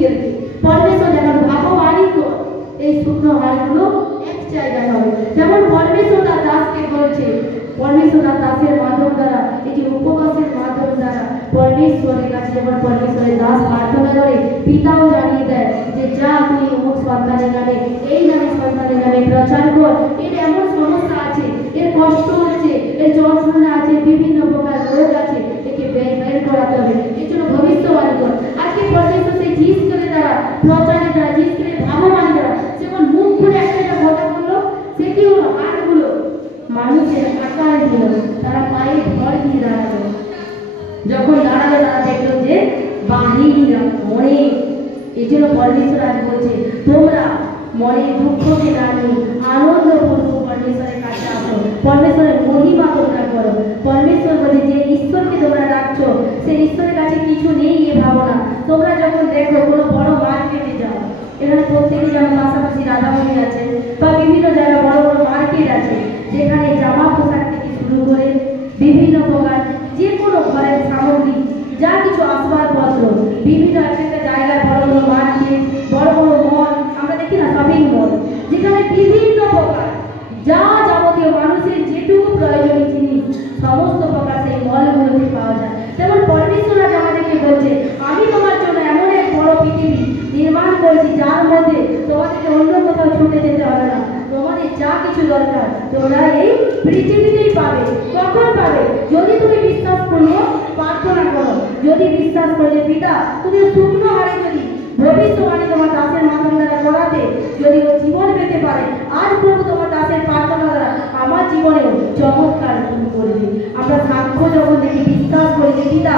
কেড়েছে। পরমেশ্বর যেমন ভাবো বাড়ি এই শুকনো হাড়গুলো এক জায়গায় হবে। যেমন পরমেশ্বর তার দাসকে বলছে, পরমেশ্বর তার দাসের মাধ্যম দ্বারা, এই যে উপবাসের মাধ্যম দ্বারা পরমেশ্বরের কাছে যেমন পরমেশ্বরের দাস প্রার্থনা করে, পিতাও জানিয়ে দেয় যে যা তুই অমুক সন্তানের নামে, এই নামে সন্তানের নামে প্রচার কর। এর এমন সমস্যা আছে, এর কষ্ট হচ্ছে, এর যন্ত্রণা আছে, বিভিন্ন প্রকার রোগ আছে, একে বের করাতে হবে। এর জন্য ভবিষ্যৎবাণী কর। আজকে পরমেশ্বর সেই জিনিস করে দ্বারা, প্রচারের দ্বারা, জিনিস করে ভাববাণী দ্বারা, যেমন মুখ খুলে একটা কথা বললো, সেটি হলো হাটগুলো মানুষের আকার দিল, তারা পায়ে ভর দিয়ে দাঁড়ালো। যখন দাঁড়ালো তারা দেখলো যে বাহিনীরা মনে, এই জন্য পরমেশ্বর আজ বলছে তোমরা মনে দুঃখকে না নিয়ে আনন্দপূর্বক পরমেশ্বরের কাছে আসো, পরমেশ্বরের মহিমা তোমরা করো। পরমেশ্বর বলে যে ঈশ্বরকে তোমরা ডাকছো, সেই ঈশ্বরের কাছে কিছু নেই এ ভাবো না। তোমরা যখন দেখো কোনো বড় মার্কেটে যাও, এখানে প্রত্যেকে যেমন পাশাপাশি রাধামণি আছে বা বিভিন্ন জায়গায় বড় বড় মার্কেট আছে, যেখানে জামা পোশাক থেকে শুরু করে বিভিন্ন প্রকার যে কোনো ঘরের সামগ্রী, যা কিছু আসবাবপত্র, বিভিন্ন একটা জায়গায় বড় বড় মার্কেট, বড় বড় মল, আমরা দেখি না শপিং মল, যেখানে বিভিন্ন প্রকার যা যাবতীয় মানুষের যেটুকু প্রয়োজনীয় জিনিস সমস্ত প্রকার সেই মলগুলোতে পাওয়া যায়। যেমন পরমেশ্বর আজ আমাদেরকে বলছে আমি তোমার জন্য এমন এক বড় পৃথিবী নির্মাণ করেছি, যার মধ্যে তোমাদেরকে অন্য কোথাও ছুটে যেতে হবে না। তোমাদের যা কিছু দরকার তোমরা এই পৃথিবীতেই পাবে। কখন পাবে? যদি তুমি বিশ্বাস করো, প্রার্থনা করো, যদি বিশ্বাস করো যে পিতা তুমি শুকনো হাড়ে যদি ভবিষ্যৎবাণী তোমার দাসের মাধ্যম দ্বারা করাতে যদি ও জীবন পেতে পারে, আজ প্রভু তোমার দাসের প্রার্থনা দ্বারা আমার জীবনেও চমৎকার তুমি করবে। আমরা সাক্ষ্য যখন দেখি, বিশ্বাস করি যে পিতা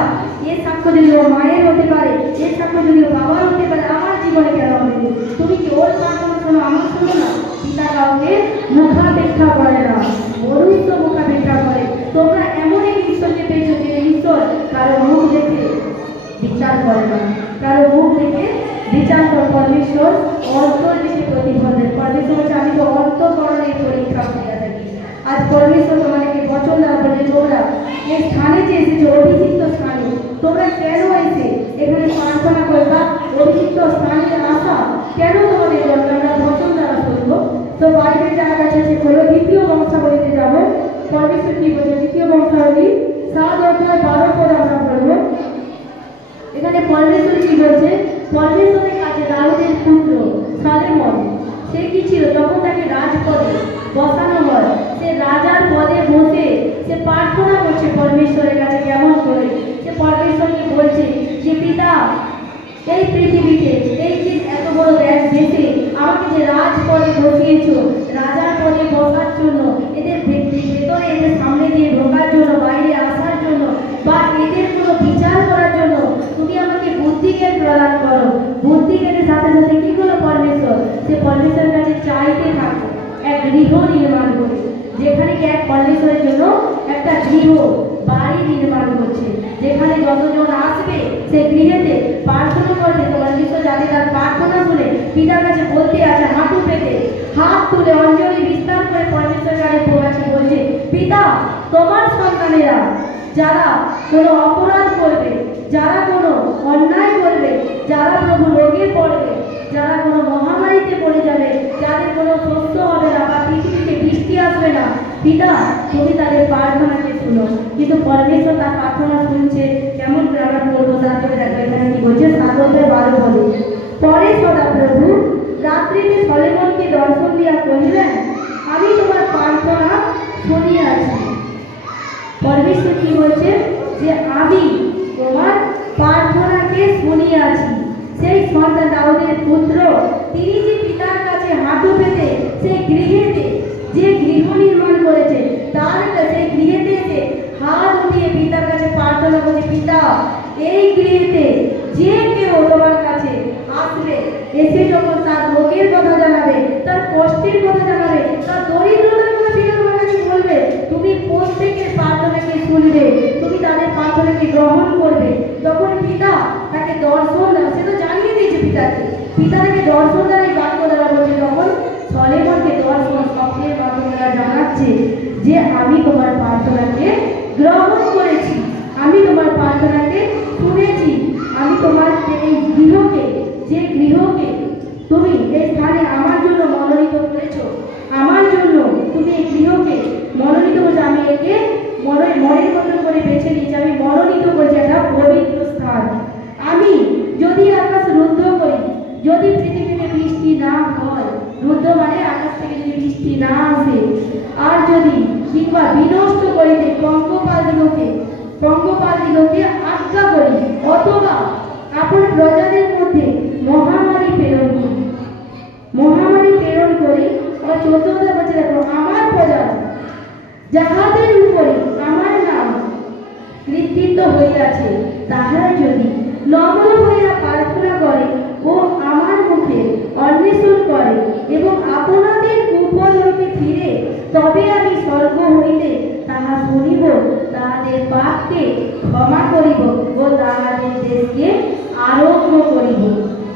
এর সাক্ষ্য যদি ও মায়ের হতে পারে, এর সাক্ষ্য যদি ও বাবার হতে পারে, আমার জীবনে কেন হবে? তুমি কি ওর প্রার্থনা শোনো, আমার শোনো না? পিতা কাউকে মুখাপেক্ষা করে না, মনুষ্য মুখাপেক্ষা করে। তোমরা এমন এক ঈশ্বরকে পেয়েছো যে ঈশ্বর কারো মুখ দেখে বিচার করে না, কারো মুখ দেখে বিচার করে। পরমেশ্বর অন্তর দেখে প্রতিফল দেয়। পরমেশ্বর হচ্ছে আমি তো অন্তঃকরণের পরীক্ষা হইয়া থাকি। আজ পরমেশ্বর তোমাদেরকে বচন দেওয়া বলে তোমরা এই স্থানে যে এসেছো, অভিষিক্ত স্থানে, তোমরা কেন এসে এখানে প্রার্থনা করবা? অভিষিক্ত স্থানে আসা কেন তোমাদের দরকার? আমরা বচন দ্বারা করবো। তো বাইরের জায়গা আছে, হলো দ্বিতীয় বংশাবলীতে যাবো। পরমেশ্বর কি বলছে? দ্বিতীয় বংশাবলী 7 অধ্যায় 12 পদ আমরা পড়বো। এখানে পরমেশ্বর কি বলছে? পরমেশ্বরের কাছে দাউদের পুত্র সলোমন, সে কি ছিল? যখন তাকে রাজপদে বসানো হয়, সে রাজার পদে বসে সে প্রার্থনা করছে পরমেশ্বরের কাছে। কেমন করে? সে পরমেশ্বরকে বলছে যে পিতা এই পৃথিবীতে এই যে এত বড় দেশে আমাকে যে রাজপদে বসিয়েছ, রাজার পদে বসার জন্য, এদের ভেতরে এদের সামনে দিয়ে ঢোকার জন্য, বাইরে আসার জন্য, বা এদের কোনো বিচার করার জন্য তুমি আমাকে বুদ্ধিজ্ঞান প্রদান করো। বুদ্ধিজ্ঞানের সাথে সাথে কি করলো পরমেশ্বর? সে পরমেশ্বরের কাছে চাইতে থাকো এক গৃহ নির্মাণ করে, যেখানে কি এক পরমেশ্বরের জন্য একটা গৃহ বাড়ি নির্মাণ করছে, যেখানে যতজন আসবে সে গৃহেতে প্রার্থনা করবে। পরমেশ্বর যাতে তার প্রার্থনা শুনে পিতার কাছে বলতে আছে, হাঁটু পেতে হাত তুলে অঞ্জলি বিস্তার করে পরমেশ্বরের কাছে বলছে পিতা তোমার সন্তানেরা যারা কোনো অপরাধ করবে, যারা কোনো অন্যায় করবে, যারা প্রভু রোগে পড়বে, যারা কোনো মহামারীতে পড়ে যাবে, যাদের কোনো শস্য হবে না বা পৃথিবীতে বৃষ্টি আসবে না, পিতা তুমি তাদের প্রার্থনাকে শুনো। কিন্তু পরমেশ্বর তার প্রার্থনা শুনছে কেমন করে? আমরা পড়বো, তারপরে দেখো এখানে কি বলছে 7 অধ্যায় 12 পদে। পরে সদাপ্রভু রাত্রিতে সলোমনকে দর্শন দিয়া কহিলেন, আমি তোমার প্রার্থনা শুনিয়াছি। পরমেশ্বর কি বলছে? যে আমি তোমার প্রার্থনাকে শুনিয়াছি। সেই সন্তান দাউদের পুত্র তিনি যে পিতার কাছে হাঁটু পেতে সেই গৃহেতে যে গৃহ নির্মাণ করেছে, তার সেই গৃহেতে এসে হাত উঠিয়ে পিতার কাছে প্রার্থনা করছে, পিতা এই গৃহেতে যে কেউ তোমার কাছে আসবে, এসে যখন তার রোগের কথা জানাবে, তার কষ্টের কথা জানাবে, তার দরিদ্রতার কথা সে তোমার কাছে বলবে, তুমি প্রত্যেকের প্রার্থনাকে শুনবে, তুমি তাদের প্রার্থনাকে গ্রহণ করবে। তখন পিতা তাকে দর্শন দেয়, সে তো জানিয়ে দিয়েছে পিতাকে, পিতা তাকে দর্শন দ্বারা এই বাক্য দ্বারা বলছে, তখন সলোমনকে দর্শন স্বপ্নের মাধ্যমে দ্বারা জানাচ্ছে যে আমি তোমার প্রার্থনাকে গ্রহণ করেছি, আমি তোমার প্রার্থনাকে শুনেছি, আমি তোমার এই গৃহকে যে গৃহকে তুমি এই স্থানে আমার জন্য মনোনীত করেছ, আমার জন্য তুমি এই গৃহকে মনোনীত করেছো, আমি একে মনের মতন করে বেছে নিয়েছি, আমি মনোনীত করেছি একটা পবিত্র স্থান। আমি যদি আকাশ রুদ্ধ করি, যদি পৃথিবীতে বৃষ্টি না হয়, রুদ্ধ মানে আকাশ থেকে যদি বৃষ্টি না আসে, আর যদি কিংবা বিনষ্ট করিতে পঙ্গপালদিগকে আজ্ঞা করি, অথবা আপন প্রজাদের মধ্যে মহামারী প্রেরণ করি, আবার 14 বছর দেখো, আমার প্রজা যাহাদের উপরে আমার নাম কৃতিত্ব হইয়াছে, তাহারা যদি নম্র হইয়া প্রার্থনা করে ও আমার মুখে অন্বেষণ করে এবং আপনাদের কুফল হইতে ফিরে, তবে আমি স্বর্গ হইতে তাহা শুনিব, তাহাদের পাপকে ক্ষমা করিব ও তাহাদের দেশকে আরোগ্য করিব।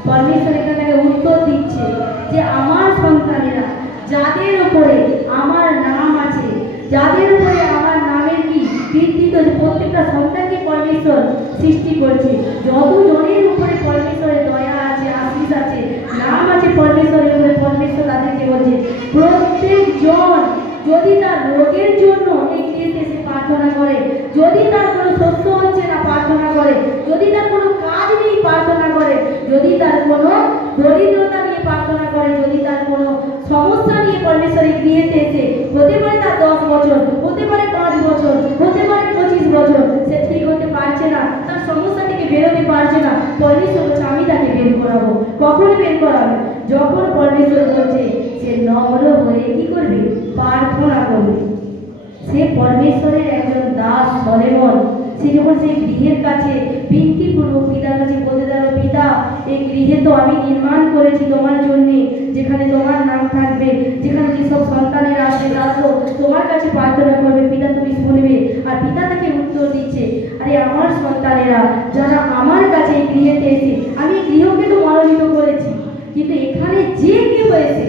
পরমেশ্বর এখানে উত্তর দিচ্ছে যে আমার সন্তানেরা যাদের উপরে আমার নাম আছে, যাদের উপরে আমার নামের কি কৃতিত্ব, প্রত্যেকটা সন্তানকে পরমেশ্বর সৃষ্টি করছে, যত জনের উপরে পরমেশ্বরের দয়া আছে, আশীষ আছে, নাম আছে পরমেশ্বরের উপরে, পরমেশ্বর তাদেরকে বলছে প্রত্যেক জন যদি তার রোগের জন্য এই গৃহে এসে প্রার্থনা করে, যদি তার কোনো শস্য হচ্ছে না প্রার্থনা করে, যদি তার কোনো কাজ নেই প্রার্থনা করে, যদি তার কোনো দরিদ্রতা নিয়ে প্রার্থনা করে, যদি তার কোনো সমস্যা নিয়ে পরমেশ্বরের গৃহেতে এসে, হতে পারে তার 10 বছর, হতে পারে 5 বছর, হতে পারে 25 বছর, সে ঠিক হতে পারছে না, তার সমস্যা থেকে বেরোতে পারছে না, পরমেশ্বর বলছে আমি তাকে বের করাবো। কখন বের করাবে? যখন পরমেশ্বর বলছে সে নম্র হয়ে কি করবে? প্রার্থনা করবে। সে পরমেশ্বরের একজন দাস সলেমন, সে যখন সেই গৃহের কাছে বিনতি পূর্বক পিতার কাছে বলতে দেবে, পিতা এই গৃহে তো আমি নির্মাণ করেছি তোমার জন্যে, যেখানে তোমার নাম থাকবে, যেখানে যেসব সন্তানেরা আসবে তারা তো তোমার কাছে প্রার্থনা করবে, পিতা তুমি শুনবে। আর পিতা তাকে উত্তর দিচ্ছে, আরে আমার সন্তানেরা যারা আমার কাছে এই গৃহেতে এসে, আমি এই গৃহকে তো মনোনীত করেছি, কিন্তু এখানে যে কেউ এসে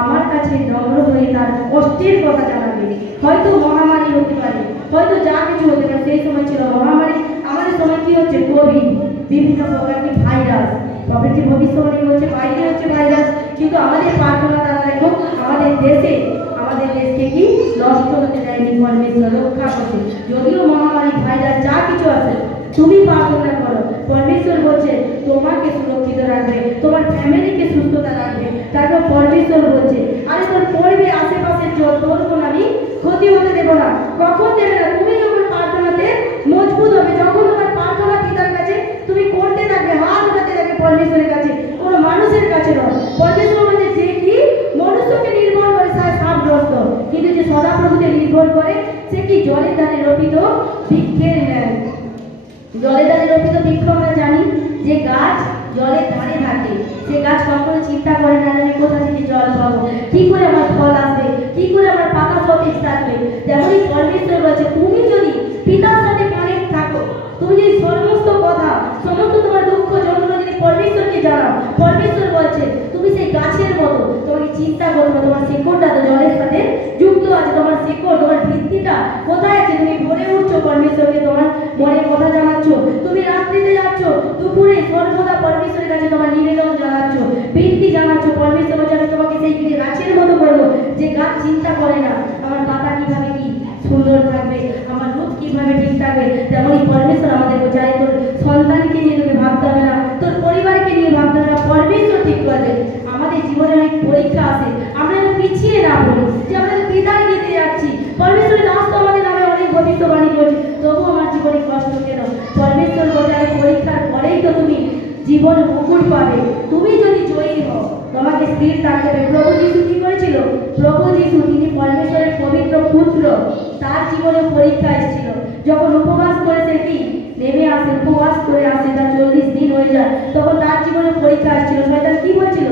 আমার কাছে নম্র হয়ে তার কষ্টের কথা জানাবে, হয়তো মহামারী হতে পারে, হয়তো যা কিছু হতে পারে, সেই সময় ছিল মহামারী, আমাদের সময় কি হচ্ছে কোভিড, বিভিন্ন প্রকার কি ভাইরাস, প্রভৃতি ভবিষ্যৎবাণী হচ্ছে বাইরে হচ্ছে ভাইরাস, কিন্তু আমাদের প্রার্থনা দ্বারা দেখো আমাদের দেশকে কি নষ্ট হতে দেয়নি, পরমেশ্বর রক্ষা করছে। যদিও মহামারী ভাইরাস যা কিছু আছে তুমি প্রার্থনা করো, পরমেশ্বর বলছে তোমাকে সুরক্ষিত রাখবে, তোমার ফ্যামিলিকে সুস্থতা রাখবে। তারপর পরমেশ্বর বলছে আরে তোর পড়বে আশেপাশের জল, তোর কোনো আমি ক্ষতি হতে দেবো না। কখন দেবে না? তুমি যখন প্রার্থনাতে মজবুত হবে, যখন তোমার প্রার্থনা পিতার কাছে তুমি করতে থাকবে, হাত উঠাতে থাকবে পরমেশ্বরের কাছে, কোনো মানুষের কাছে নয়। পরমেশ্বর বলছে যে কি মনুষ্যকে নির্ভর করে সে সাপগ্রস্ত, কিন্তু যে সদাপ্রভুতে নির্ভর করে সে কি জলের ধারে রোপিত বৃক্ষের ন্যায়। জলের ধারে রোপিত বৃক্ষ আমরা জানি যে গাছ জলের ধারে থাকে, সে গাছ কখনো চিন্তা করে না আমি কোথা থেকে জল পাবো, কি করে আমার ফল আসবে, কি করে আমার পাতা সতেজ থাকবে। তেমনই পরমেশ্বর বলছে তুমি যদি পিতার সাথে কানেক্ট থাকো, তুমি যদি সমস্ত কথা, সমস্ত তোমার দুঃখ যন্ত্রণা যদি পরমেশ্বরকে জানাও, পরমেশ্বর বলছে তুমি সেই গাছের মতো, তোমাকে চিন্তা করবে, তোমার শিকড়টা তো জলের সাথে যুক্ত আছে, তোমার শিকড়, তোমার ভিত্তিটা কোথায় আছে, তুমি ভরে উঠছো পরমেশ্বরকে, তোমার মনে কথা জানাচ্ছ, তুমি রাত্রিতে যাচ্ছ, দুপুরে সর্বদা পরমেশ্বরের কাছে তোমার নিবেদন জানাচ্ছ, বিনতি জানাচ্ছ, পরমেশ্বর বলছে আমি তোমাকে সেই গাছের মতো করবো, যে গাছ চিন্তা করে না আমার পাতা কিভাবে কি সুন্দর থাকবে, আমার রূপ কিভাবে ঠিক থাকবে। তেমনই পরমেশ্বর আমাদের বোঝায় তোর সন্তানকে নিয়ে তোকে ভাবতে হবে না, তোর পরিবারকে নিয়ে ভাবতে হবে না, পরমেশ্বর ঠিক করবে। আমাদের জীবনে অনেক পরীক্ষা আসে, আমরা যেন পিছিয়ে না পড়ি, যে আমরা পিতার গেতে যাচ্ছি, পরমেশ্বরের দাস তো আমাদের নামে অনেক ভবিষ্যৎবাণী করছে, তবু আমার জীবনে কষ্ট কেন? পরমেশ্বর বোঝায় পরীক্ষার পরেই তো তুমি জীবন মুকুট পাবে, তুমি যদি জয়ী হও তোমাকে স্থির থাকতে হবে। প্রভু যিশু কি করেছিল? প্রভু যিশু তিনি পরমেশ্বরের পবিত্র পুত্র, তার জীবনে পরীক্ষা এসেছিল, যখন উপবাস করেছে কি নেমে আসে, উপবাস করে আসে, তার 40 দিন হয়ে যায়, তখন তার জীবনে পরীক্ষা আসছিল। শয়তান কি বলছিল?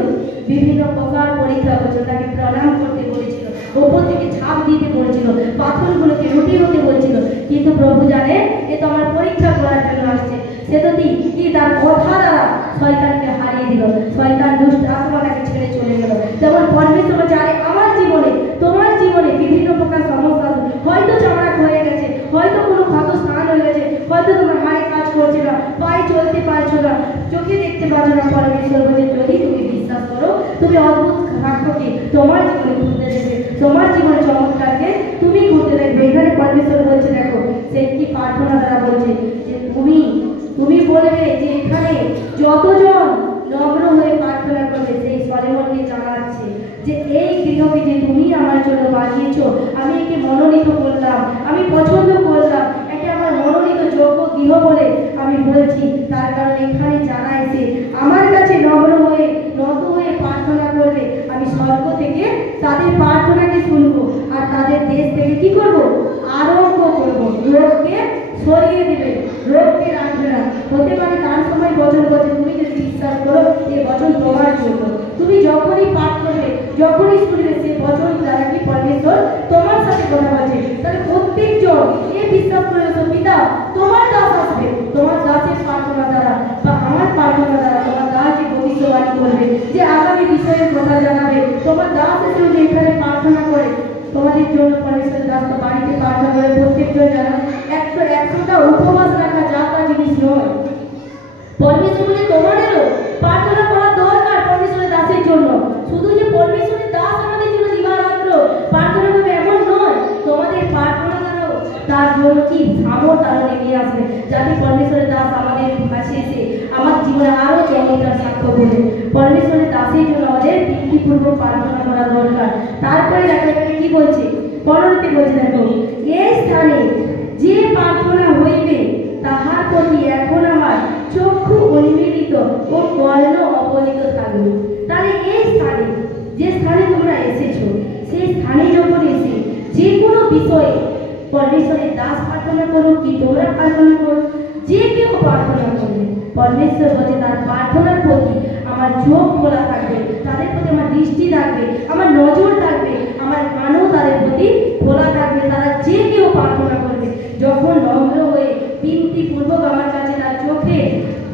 বিভিন্ন প্রকার পরীক্ষা হচ্ছিল, তাকে প্রণাম করতে বলেছিল, ওপর থেকে ঝাঁপ দিতে বলেছিল, পাথরগুলোকে রুটি হতে বলছিল, কিন্তু প্রভু জানে এ তো আমার পরীক্ষা করার জন্য আসছে। সে তো কি তার কথা দ্বারা শয়তানকে হারিয়ে দিল, শয়তান দুষ্ট আত্মাটাকে ছেড়ে চলে গেল। যেমন পরমেশ্বর জানে আমার জীবনে তোমার জীবনে বিভিন্ন প্রকার সমস্যা, হয়তো চামড়া হয়ে গেছে, হয়তো কোনো ক্ষত স্থান হয়ে গেছে, হয়তো তোমার হাড়ে কাজ করছে না, পায়ে চলতে পারছো না, চোখে দেখতে পাচ্ছ না, পরমেশ্বর বলে যদি তুমি বিশ্বাস করো, তুমি অদ্ভুত সাক্ষ্যকে তোমার জীবনে ঘুরতে দেবে, তোমার জীবনে চমৎকারকে তুমি ঘুরতে দেখবে। এখানে পরমেশ্বর বলছে, দেখো সেই কি প্রার্থনা দ্বারা বলছে যে তুমি বলবে যে এখানে যতজন নম্র হয়ে প্রার্থনা করবে, সেই সলেমনকে জানাচ্ছে যে এই গৃহকে যে তুমি আমার জন্য বানিয়েছো, আমি একে মনোনীত করলাম, আমি পছন্দ করলাম, একে আমার মনোনীত যোগ্য গৃহ বলে আমি বলছি। তার কারণে এখানে যারা এসে আমার কাছে নম্র হয়ে নত হয়ে প্রার্থনা করবে, আমি স্বর্গ থেকে তাদের প্রার্থনাকে শুনবো আর তাদের দেশ থেকে কি করবো, আরোগ্য করবো, রোগকে সরিয়ে দেবে, রোগকে রাখবে না। হতে পারে তার সময় বচন করছে, তুমি যদি বিশ্বাস করো এই বচন তোমার জন্য। তুমি যখনই পাঠ করবে, যখনই শুনবে, সে বচন দ্বারা কি পরমেশ্বর তোমার সাথে কথা বলছে। তাহলে প্রত্যেকজন এ বিশ্বাস করে পিতা তোমার দাস আসবে, তোমার দাসের প্রার্থনা দ্বারা বা আমার প্রার্থনা দ্বারা তোমার দাস যে ভবিষ্যৎবাণী করবে, যে আগামী বিষয়ের কথা জানাবে, তোমার দাস এসেও যে এখানে প্রার্থনা করে তোমাদের জন্য পরমেশ্বরের দাস তো বাড়িতে প্রার্থনা করে প্রত্যেকজন জানা। 100টা উপবাস রাখা যা তা জিনিস নয়। পরমেশ্বর বলে তোমাদেরও প্রার্থনা করা দরকার পরমেশ্বরের দাসের জন্য। শুধু যে পরমেশ্বরের দাস আমাদের জন্য দিবারাত্র প্রার্থনা করবে এমন নয়, তোমাদের প্রার্থনা দ্বারাও তার জন্য কি সামর্থ্য আরো নেমে আসবে, যাতে পরমেশ্বরের দাস আমাদের কাছে এসে আমার জীবনে আরো চমৎকার সাক্ষ্য বলে। পরমেশ্বরের দাসের জন্য আমাদের ভক্তিপূর্বক প্রার্থনা করা দরকার। তারপরে দেখো এখানে কি বলছে, পরবর্তী বলছে, দেখো এই স্থানে যে প্রার্থনা হইবে তাহার প্রতি এখন আমার চক্ষু উন্মীলিত ও কর্ণ অবহিত থাকবে। তাহলে এই স্থানে, যে স্থানে তোমরা এসেছো, সেই স্থানে যখন এসে যে কোনো বিষয়ে পরমেশ্বরের দাস প্রার্থনা করো কি তোমরা প্রার্থনা করো, যে কেউ প্রার্থনা করবে, পরমেশ্বর বলছে তার প্রার্থনার প্রতি আমার চোখ খোলা থাকবে, তাদের প্রতি আমার দৃষ্টি থাকবে, আমার নজর থাকবে, আমার কানও তাদের প্রতি খোলা থাকবে। তারা যে কেউ প্রার্থনা করবে, যখন নম্র হয়ে বিনতি পূর্বক আমার কাছে তার চোখে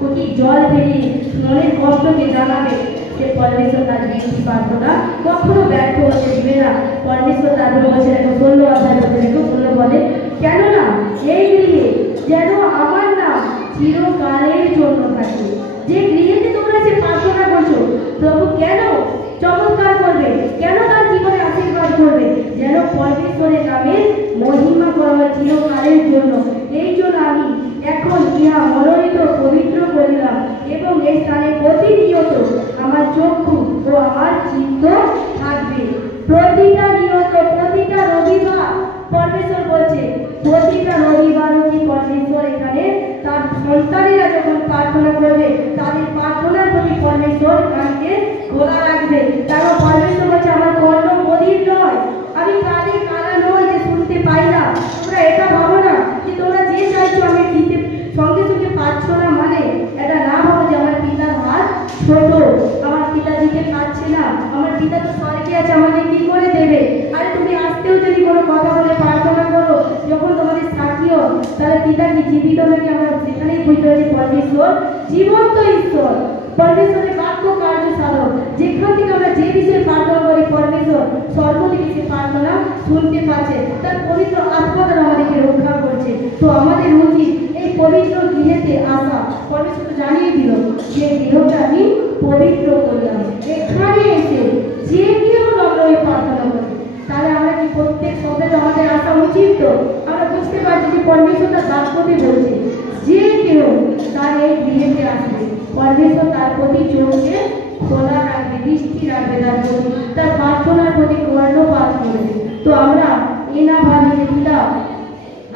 কোটি জল বেরিয়ে মনের কষ্টকে জানাবে, সে পরমেশ্বর তার বিনতি প্রার্থনা কখনো ব্যর্থ হতে দিবে না। পরমেশ্বর তারপরে বলছে, দেখো 16 অধ্যায় বলছে, দেখো 16 বলে, কেননা এই গৃহে যেন আমার নাম চিরকালের জন্য থাকে। যে গৃহেতে তোমরা যে প্রার্থনা করছো, প্রভু কেন চমৎকার করবে, কেন তার জীবনে আশীর্বাদ করবে, যেন পরমেশ্বরের নামের মহিমা করা হয় চিরকালের জন্য। এই জন্য আমি এখন ইহা মনোনীত পবিত্র করিলাম এবং এই স্থানে প্রতিনিয়ত আমার চক্ষু ও আমার চিত্ত থাকবে। প্রতিটা নিয়ত, প্রতিটা রবিবার পরমেশ্বর বলছে, প্রতিটা রবিবার কি পরমেশ্বর এখানে তার সন্তানেরা যখন প্রার্থনা করবে, তাদের প্রার্থনার প্রতি পরমেশ্বর কানকে খোলা রাখবে। কারণ পরমেশ্বর বলছে আমার কর্ণ মদির নয়, আমি কানে কানা নয় যে শুনতে পাই না। তোমরা এটা ভাবো না যে তোমরা যে চাইছো আমি দিতে সঙ্গে সঙ্গে পাচ্ছ না, মানে এটা না ভাবো যে আমার পিতার হাত ছোট, আমার পিতা দিতে পারছে না, আমার পিতা তো স্বর্গে আছে, আমাকে কি করে দেবে। আরে তুমি আসতেও যদি কোনো কথা বলে প্রার্থনা করো, যখন তোমাদের সাক্ষীও, তাহলে পিতা কি জীবিত নাকি, আমরা সেখানেই বুঝতে পারি পরমেশ্বর জীবন্ত ঈশ্বর, পরমেশ্বরের বাক্য কার্য সাধক। যেখান থেকে আমরা যে বিষয়ে প্রার্থনা করি, পরমেশ্বর স্বর্গ থেকে সে প্রার্থনা শুনতে পাচ্ছে, তার পবিত্র আত্মা দ্বারা আমাদেরকে রক্ষা করছে। তো আমাদের উচিত এই পবিত্র গৃহেতে আসা। পরমেশ্বর জানিয়ে দিল যে গৃহকে আমি পবিত্র করলাম, এখানে এসে যে কেউ নম্র হয়ে প্রার্থনা করি। তাহলে আমরা কি প্রত্যেক সপ্তাহে আমাদের আসা উচিত? তো আমরা বুঝতে পারছি যে পরমেশ্বর তার বাক্যতে বলছে যে কেউ তার এই গৃহেতে আসবে, পরমেশ্বর তার প্রতি চোখকে খোলা রাখবে, দৃষ্টি রাখবে, তার প্রতি তার প্রার্থনার প্রতি কর্ণপাত করবে। তো আমরা এ না ভাবি যে পিতা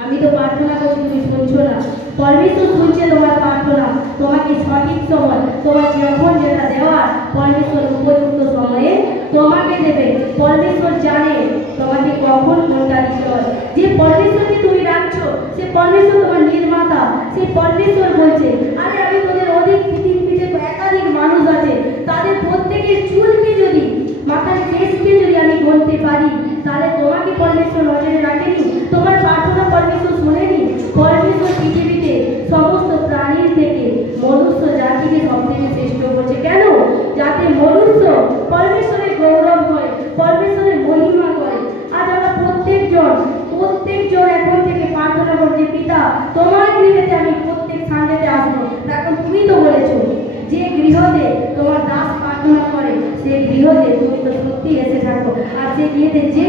আমি তো প্রার্থনা করছি তুমি শুনছো না, পরমেশ্বর শুনছে তোমার প্রার্থনা, তোমাকে সঠিক সময় তোমার যখন যেটা দেওয়ার পরমেশ্বর উপযুক্ত সময়ে তোমাকে দেবে। পরমেশ্বর জানে তোমাকে কখন কোনটা দিতে হয়। যে পরমেশ্বরকে তুমি রাখছো সে পরমেশ্বর তোমার নির্মাতা, সে পরমেশ্বর বলছে আরে আমি তোদের অধিক পৃথিবীতে একাধিক মানুষ আছে, তাদের প্রত্যেকের চুলকে যদি, মাথার কেশকে যদি আমি বলতে পারি, তাহলে তোমাকে পরমেশ্বর নজরে রাখেনি, তোমার প্রার্থনা পরমেশ্বর শোনেনি। পরমেশ্বর পৃথিবীতে সমস্ত প্রাণীর থেকে মনুষ্য জাতিকে সবথেকে শ্রেষ্ঠ করছে। কেন? যাতে মনুষ্য পরমেশ্বরের গৌরব করে, পরমেশ্বরের মহিমা করে। আজ আমরা প্রত্যেকজন এখন থেকে প্রার্থনা করছি পিতা তোমার গৃহেতে আমি প্রত্যেক সানডেতে আসবো। এখন তুমি তো বলেছো যে গৃহতে সত্যি এসে থাকো। আর সেই বিয়েতে যে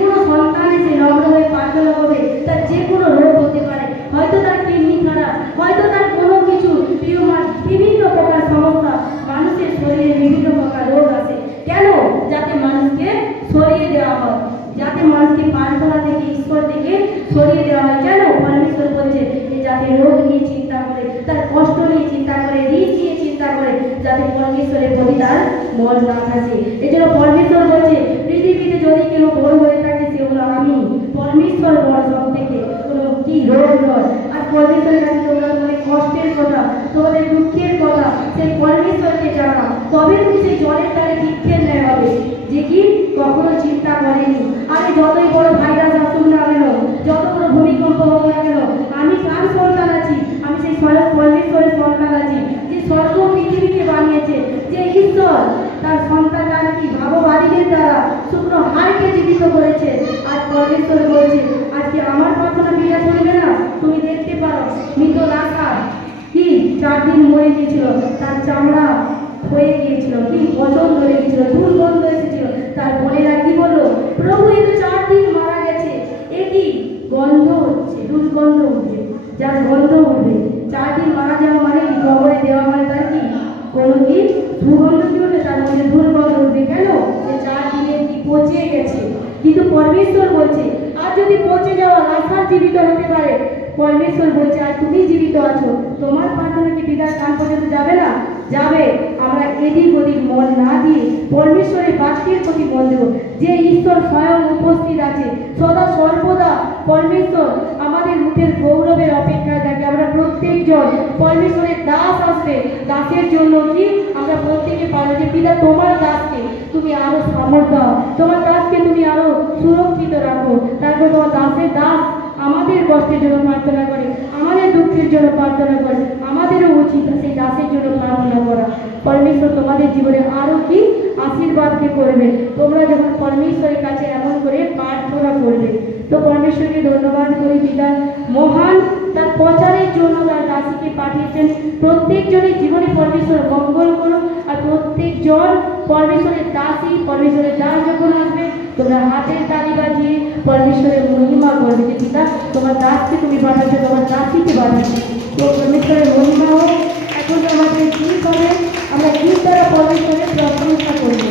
কোনো সন্তান এসে নম্র হয়ে প্রার্থনা করবে, তার যে কোনো রোগ হতে পারে, হয়তো তার কিডনি খারাপ, হয়তো তার কোনো কিছু টিউমার, বিভিন্ন প্রকার সমস্যা, মানুষের শরীরে বিভিন্ন প্রকার রোগ আছে। কেন? যাতে মানুষকে সরিয়ে দেওয়া হয়, যাতে মানুষকে প্রার্থনা থেকে, ঈশ্বর থেকে সরিয়ে দেওয়া হয়। কেন? পরমেশ্বর বলছে যে যাতে রোগ নিয়ে চিন্তা করে, তার কষ্ট নিয়ে চিন্তা করে, ঋণ নিয়ে চিন্তা করে, যাতে পরমেশ্বরের প্রতি তার মন না থাকে। এই জন্য পরমেশ্বর বলছে পৃথিবীতে যদি কেউ বড় হয়ে থাকে সে হলো আমি। পরমেশ্বর বড় সব থেকে, কোনো কি রোগ নয়। আর পরমেশ্বরের কাছে তোমরা তোমাদের কষ্টের কথা, তোমাদের দুঃখের কথা সেই পরমেশ্বরকে জানা, তবে তুমি সেই জলের দ্বারে ভিক্ষের ন্যায় হবে, যে কি কখনো চিন্তা করেনি। আরে যতই বড় ভাইরাস আসুক না কেন, যত বড় ভূমিকম্প হোক না কেন, আমি কার সন্তান আছি? আমি সেই স্বয়ং পরমেশ্বরের সন্তান আছি, যে স্বর্গ পৃথিবীকে বানিয়েছে, যে ঈশ্বর তার সন্তান আর কি ভাববাদীদের দ্বারা শুকনো হাড়কে জীবিত করেছে। আর পরমেশ্বর বলছে আজকে আমার প্রার্থনা বিনা শুনবে না? তুমি দেখতে পারো মৃত লাখা কি 4 দিন মরে গিয়েছিল, তার চামড়া হয়ে গিয়েছিল, কি পচন ধরে গিয়েছিল, দুর্গন্ধ এসেছিল। তার বোনেরা কি বললো, প্রভু এই তো 4 দিন মারা গেছে, এ কি গন্ধ হচ্ছে, দুর্গন্ধ উঠবে, যার গন্ধ উঠবে। 4 দিন মারা যাওয়া মানে কি, কবরে দেওয়া মানে তার কি কোনো কি দুর্গন্ধ কি উঠবে, তার মধ্যে দুর্গন্ধ উঠবে। কেন? যে 4 দিনে কি পচে গেছে। কিন্তু পরমেশ্বর বলছে আর যদি পচে যাওয়া লাশার জীবিত হতে পারে, পরমেশ্বর বলছে আর তুমি জীবিত আছো, তোমার প্রার্থনা কি বিদার কান পর্যন্ত যাবে না? যাবে। আমরা এদিক ওদিক মন না দিয়ে পরমেশ্বরের বাক্যের প্রতি মন দেব, যে ঈশ্বর স্বয়ং উপস্থিত আছে সদা সর্বদা। পরমেশ্বর আমাদের মুখের গৌরবের অপেক্ষায় থাকে। আমরা প্রত্যেকজন পরমেশ্বরের দাস আসবে, দাসের জন্য কি আমরা প্রত্যেকে পারবো যে পিতা তোমার দাসকে তুমি আরো সামর্থ্য দাও, তোমার দাসকে তুমি আরো সুরক্ষিত রাখো। তারপর তোমার দাসের দাস আমাদের কষ্টের জন্য প্রার্থনা করে, আমাদের দুঃখের জন্য প্রার্থনা করে, আমাদেরও উচিত সেই দাসের জন্য প্রার্থনা করা। পরমেশ্বর তোমাদের জীবনে আরো কি আশীর্বাদকে করবে তোমরা যখন পরমেশ্বরের কাছে এমন করে প্রার্থনা করবে। তো পরমেশ্বরকে ধন্যবাদ করি, পিতা মহান তার প্রচারের জন্য তার দাসীকে পাঠিয়েছেন। প্রত্যেকজনের জীবনে পরমেশ্বর মঙ্গল করুন। আর প্রত্যেকজন পরমেশ্বরের দাসী, পরমেশ্বরের দাস যখন আসবে তোমরা হাতের তালি বাজিয়ে পরমেশ্বরের মহিমা করবে, যে পিতা তোমার দাসকে তুমি পাঠাচ্ছ, তোমার দাসীকে পাঠাচ্ছ। তো পরমেশ্বরের মহিমা হোক। এখন আমাদের কি করে, আমরা কি দ্বারা পরমেশ্বরের প্রশংসা করবো।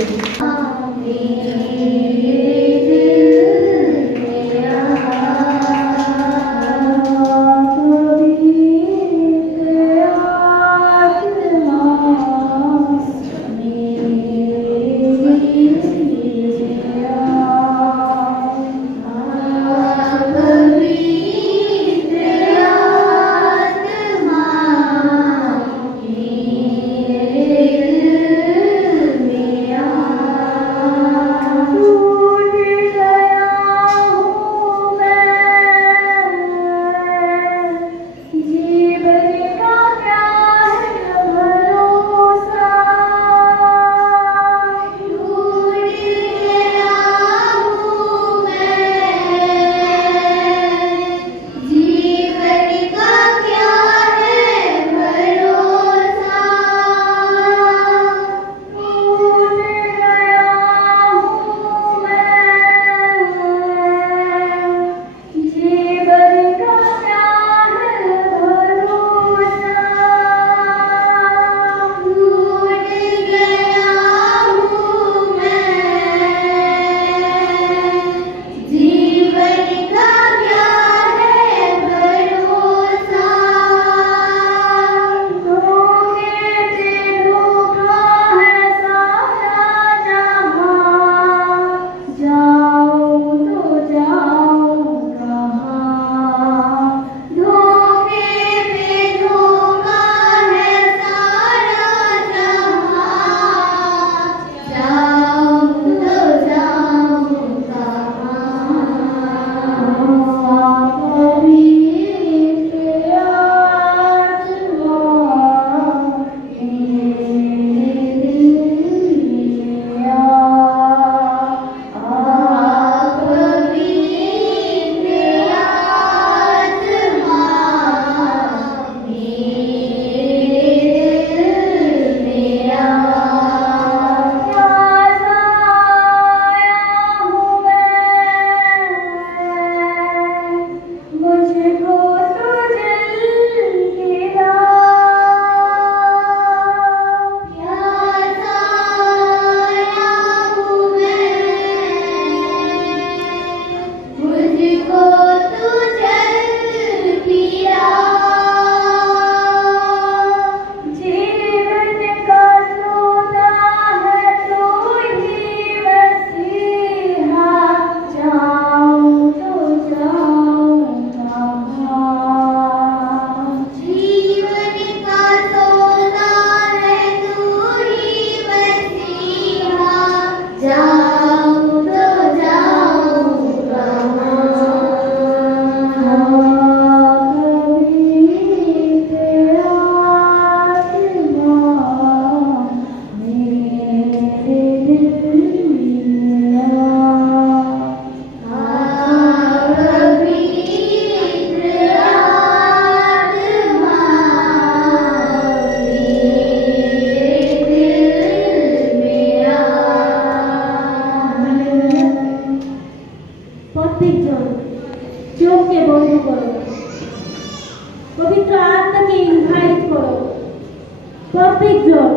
প্রয়োজন।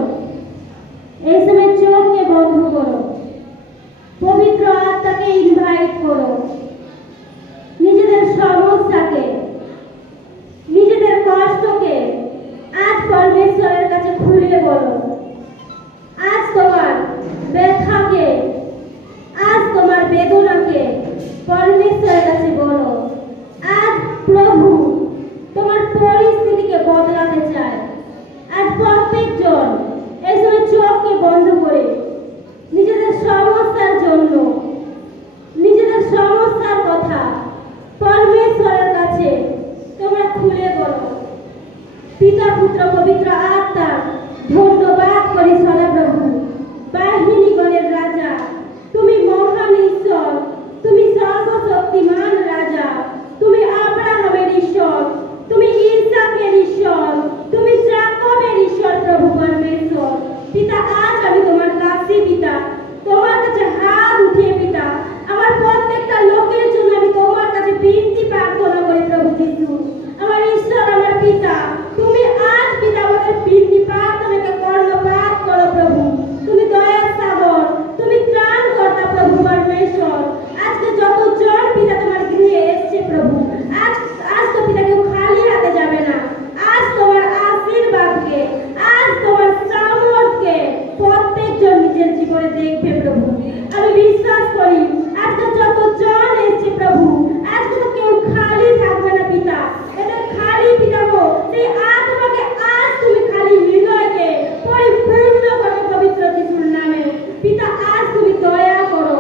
এই সময় চোখকে বন্ধ করো, পবিত্র আত্মাকে ইনভাইট করো, নিজেদের সমস্যাকে, নিজেদের কষ্টকে আজ পরমেশ্বরের কাছে খুলে বলো। আজ তোমার ব্যথাকে, আজ তোমার বেদনাকে পরমেশ্বরের কাছে বলো। আজ প্রভু তোমার পরিস্থিতিকে বদলাতে চায়। আজ প্রত্যেকজন এই সময় চোখকে বন্ধ করে নিজেদের সমস্যার জন্য, নিজেদের সমস্যার কথা পরমেশ্বরের কাছে তোমরা খুলে বলো। পিতা পুত্র পবিত্র আত্মা ধন্যবাদ করি সদাপ্রভু, বাহিনীগণের রাজা, তুমি মহান ঈশ্বর, তুমি সর্বশক্তিমান রাজা, তুমি আব্রাহামের ঈশ্বর, তুমি ইসাকের ঈশ্বর, তুমি যাকবের ঈশ্বর প্রভু পরমেশ্বর। পিতা আজ আমি তোমার কাছে পিতা, তোমার কাছে হাত উঠিয়ে পিতা, আমার প্রত্যেকটা লোকের জন্য আমি তোমার কাছে বিনতি প্রার্থনা করি প্রভু যিশু। আমার ঈশ্বর, আমার পিতা, তুমি আজ পিতা আমাদের বিনতি প্রার্থনাকে কর্ণপাত করো প্রভু। তুমি দয়ার সাগর, তুমি ত্রাণকর্তা প্রভু পরমেশ্বর। আজকে যতজন পিতা তোমার গৃহে এসছে প্রভু, আজ আজ তো পিতা কেউ খালি হাতে যাবে না। আজ তোমার আশীর্বাদকে, আজ তোমার সামর্থ্যকে প্রত্যেকজন নিজের জীবনে দেখবে প্রভু। আমি বিশ্বাস করি আজকে যতজন এসছে প্রভু, আজকে তো কেউ খালি থাকবে না পিতা। এদের খালি পিতা গো, সেই আত্মাকে আজ তুমি খালি হৃদয়কে পরিপূর্ণ করো পবিত্র যিশুর নামে। পিতা আজ তুমি দয়া করো,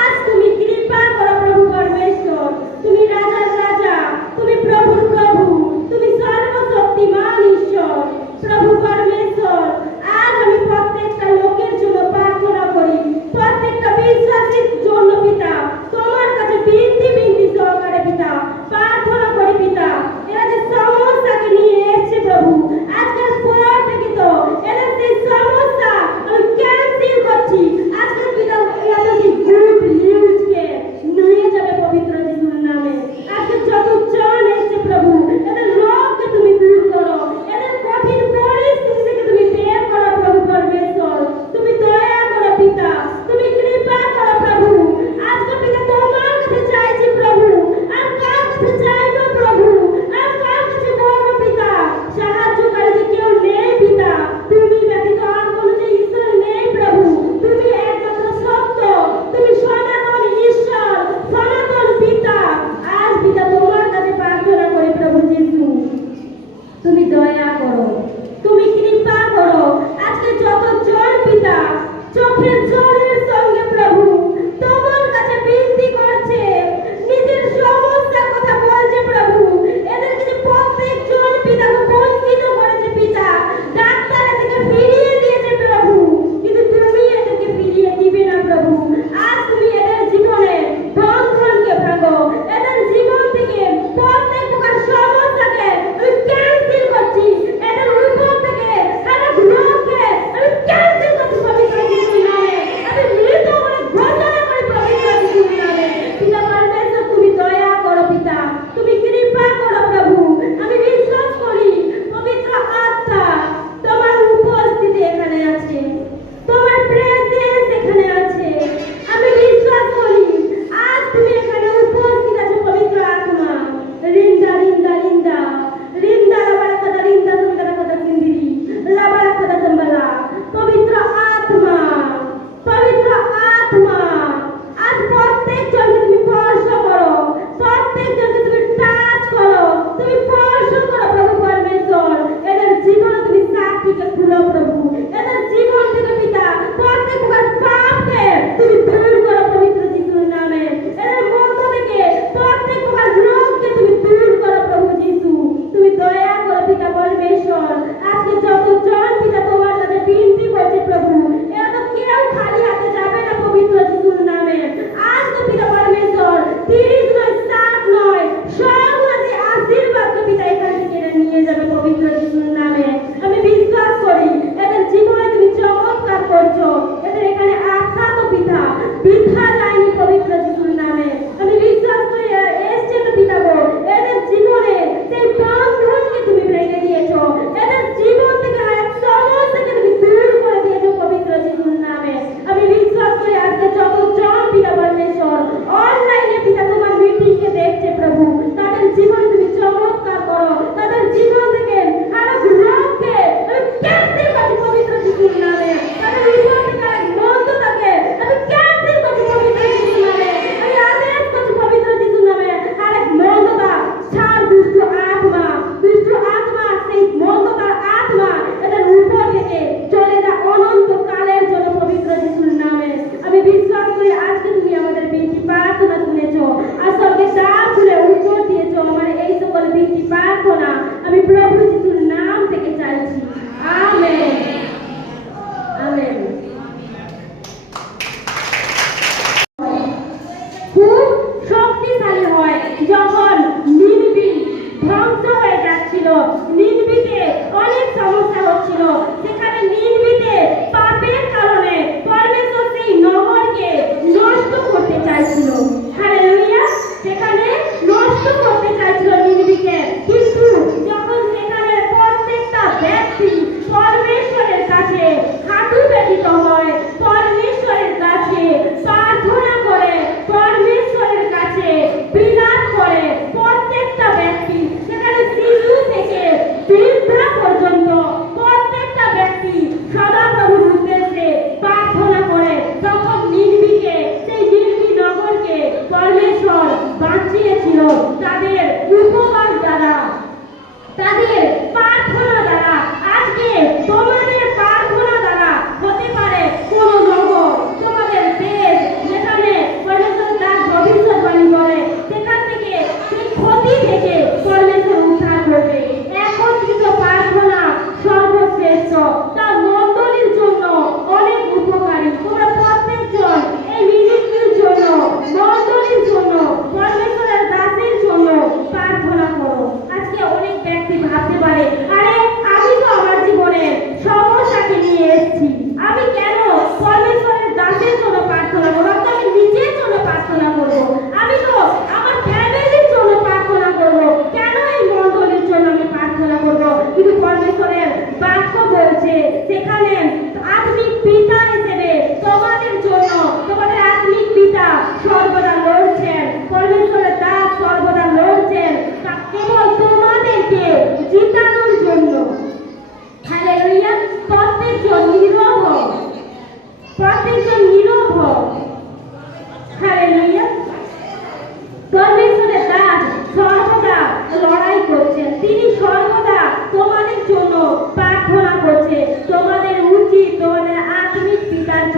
আজ তুমি কৃপা করো প্রভু পরমেশ্বর। তুমি রাজার রাজা, তুমি প্রভুর প্রভু, তুমি সর্বশক্তিমান ঈশ্বর প্রভু পরমেশ্বর। আজ আমি প্রত্যেকটা লোকের জন্য প্রার্থনা করি, প্রত্যেক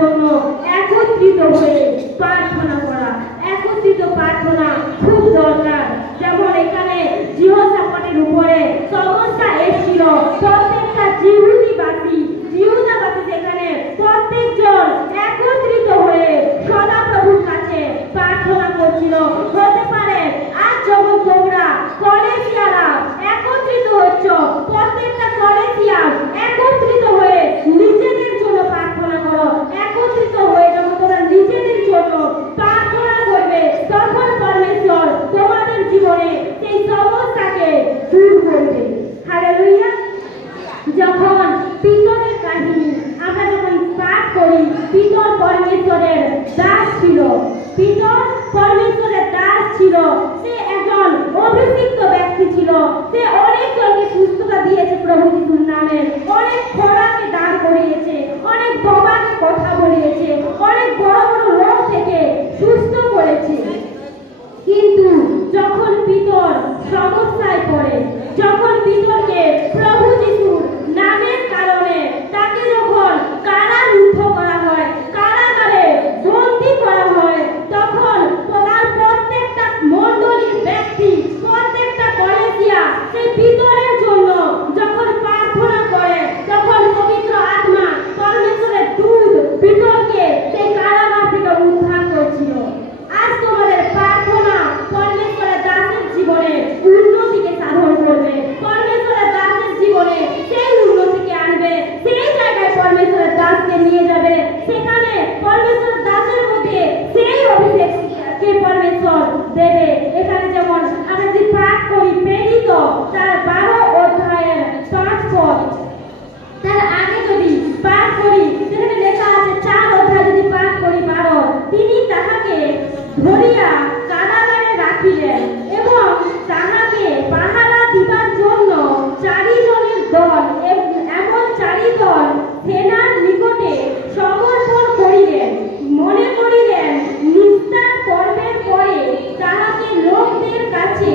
জন্য একত্রিত হয়ে প্রার্থনা করা। একত্রিত প্রার্থনা খুব দরকার। যেমন এখানে জিহোশাফাতের উপরে সমস্যা এসেছিল, প্রত্যেকটা জিহুদাবাসী সেখানে প্রত্যেকজন একত্রিত হয়ে সদাপ্রভুর কাছে প্রার্থনা করছিল। হতে পারে আজ যখন তোমরা কলেসিয়ারা একত্রিত হচ্ছ, প্রত্যেকটা কলেসিয়া একত্রিত হয়ে নিজেদের জন্য প্রার্থনা করো। একত্রিত হয়ে যখন তোমরা নিজেদের জন্য প্রার্থনা করবে, তখন পরমেশ্বর তোমাদের জীবনে সেই সমস্যাকে দূর করবে। হালেলুয়া। যখন পিতরের কাহিনী আমরা যখন পাঠ করি, পিতর পরমেশ্বরের দাস ছিল। পিতর পরমেশ্বরের দাস ছিল। সে একজন অভিষিক্ত ব্যক্তি ছিল। সে অনেকজনকে সুস্থতা দিয়েছে প্রভু যিশুর নামে, অনেক খোড়াকে দান করিয়েছে, অনেক বাবাকে কথা বলিয়েছে, অনেক বড় বড় রোগ থেকে সুস্থ করেছে। কিন্তু যখন পিতর সমস্যায় পড়ে, যখন পিতরকে প্রভু যিশুর নামের কারণে তাকে যখন কারারুদ্ধ করা হয়, কারাগারে বন্দী করা হয়, তখন তার প্রত্যেকটা মণ্ডলীর ব্যক্তি, প্রত্যেকটা কলেসিয়া সেই পিতরের জন্য যখন প্রার্থনা করে, তখন পবিত্র আত্মা পরমেশ্বরের দূত পিতরকে সেই কারাগার থেকে উদ্ধার করছিল। আজ তোমাদের প্রার্থনা পরমেশ্বরের দাসের জীবনে উন্নতিকে সাধন করবে, পরমেশ্বরের দাসের জীবনে সেই উন্নতিকে আনবে। সেই জায়গায় পরমেশ্বরের দাসকে নিয়ে যাবে, সেখানে পরমেশ্বরের দাসের মধ্যে সেই অভিষেককে পরমেশ্বর দেবে। এখানে যেমন আমরা যদি পাঠ করি প্রেরিত তার 12 অধ্যায়ের 5 পদ, তার আগে যদি পাঠ করি সেখানে লেখা আছে 4 অধ্যায় যদি পাঠ করি 12, তিনি তাহাকে ধরিয়া কারাগারে রাখিলেন এবং তাহাকে পাহারা দিবার জন্য 4 জনের দল, এমন 4 দল সেনার নিকটে সমর্পণ করিলেন। মনে করিলেন নিস্তার পর্বের পরে তাহাকে লোকদের কাছে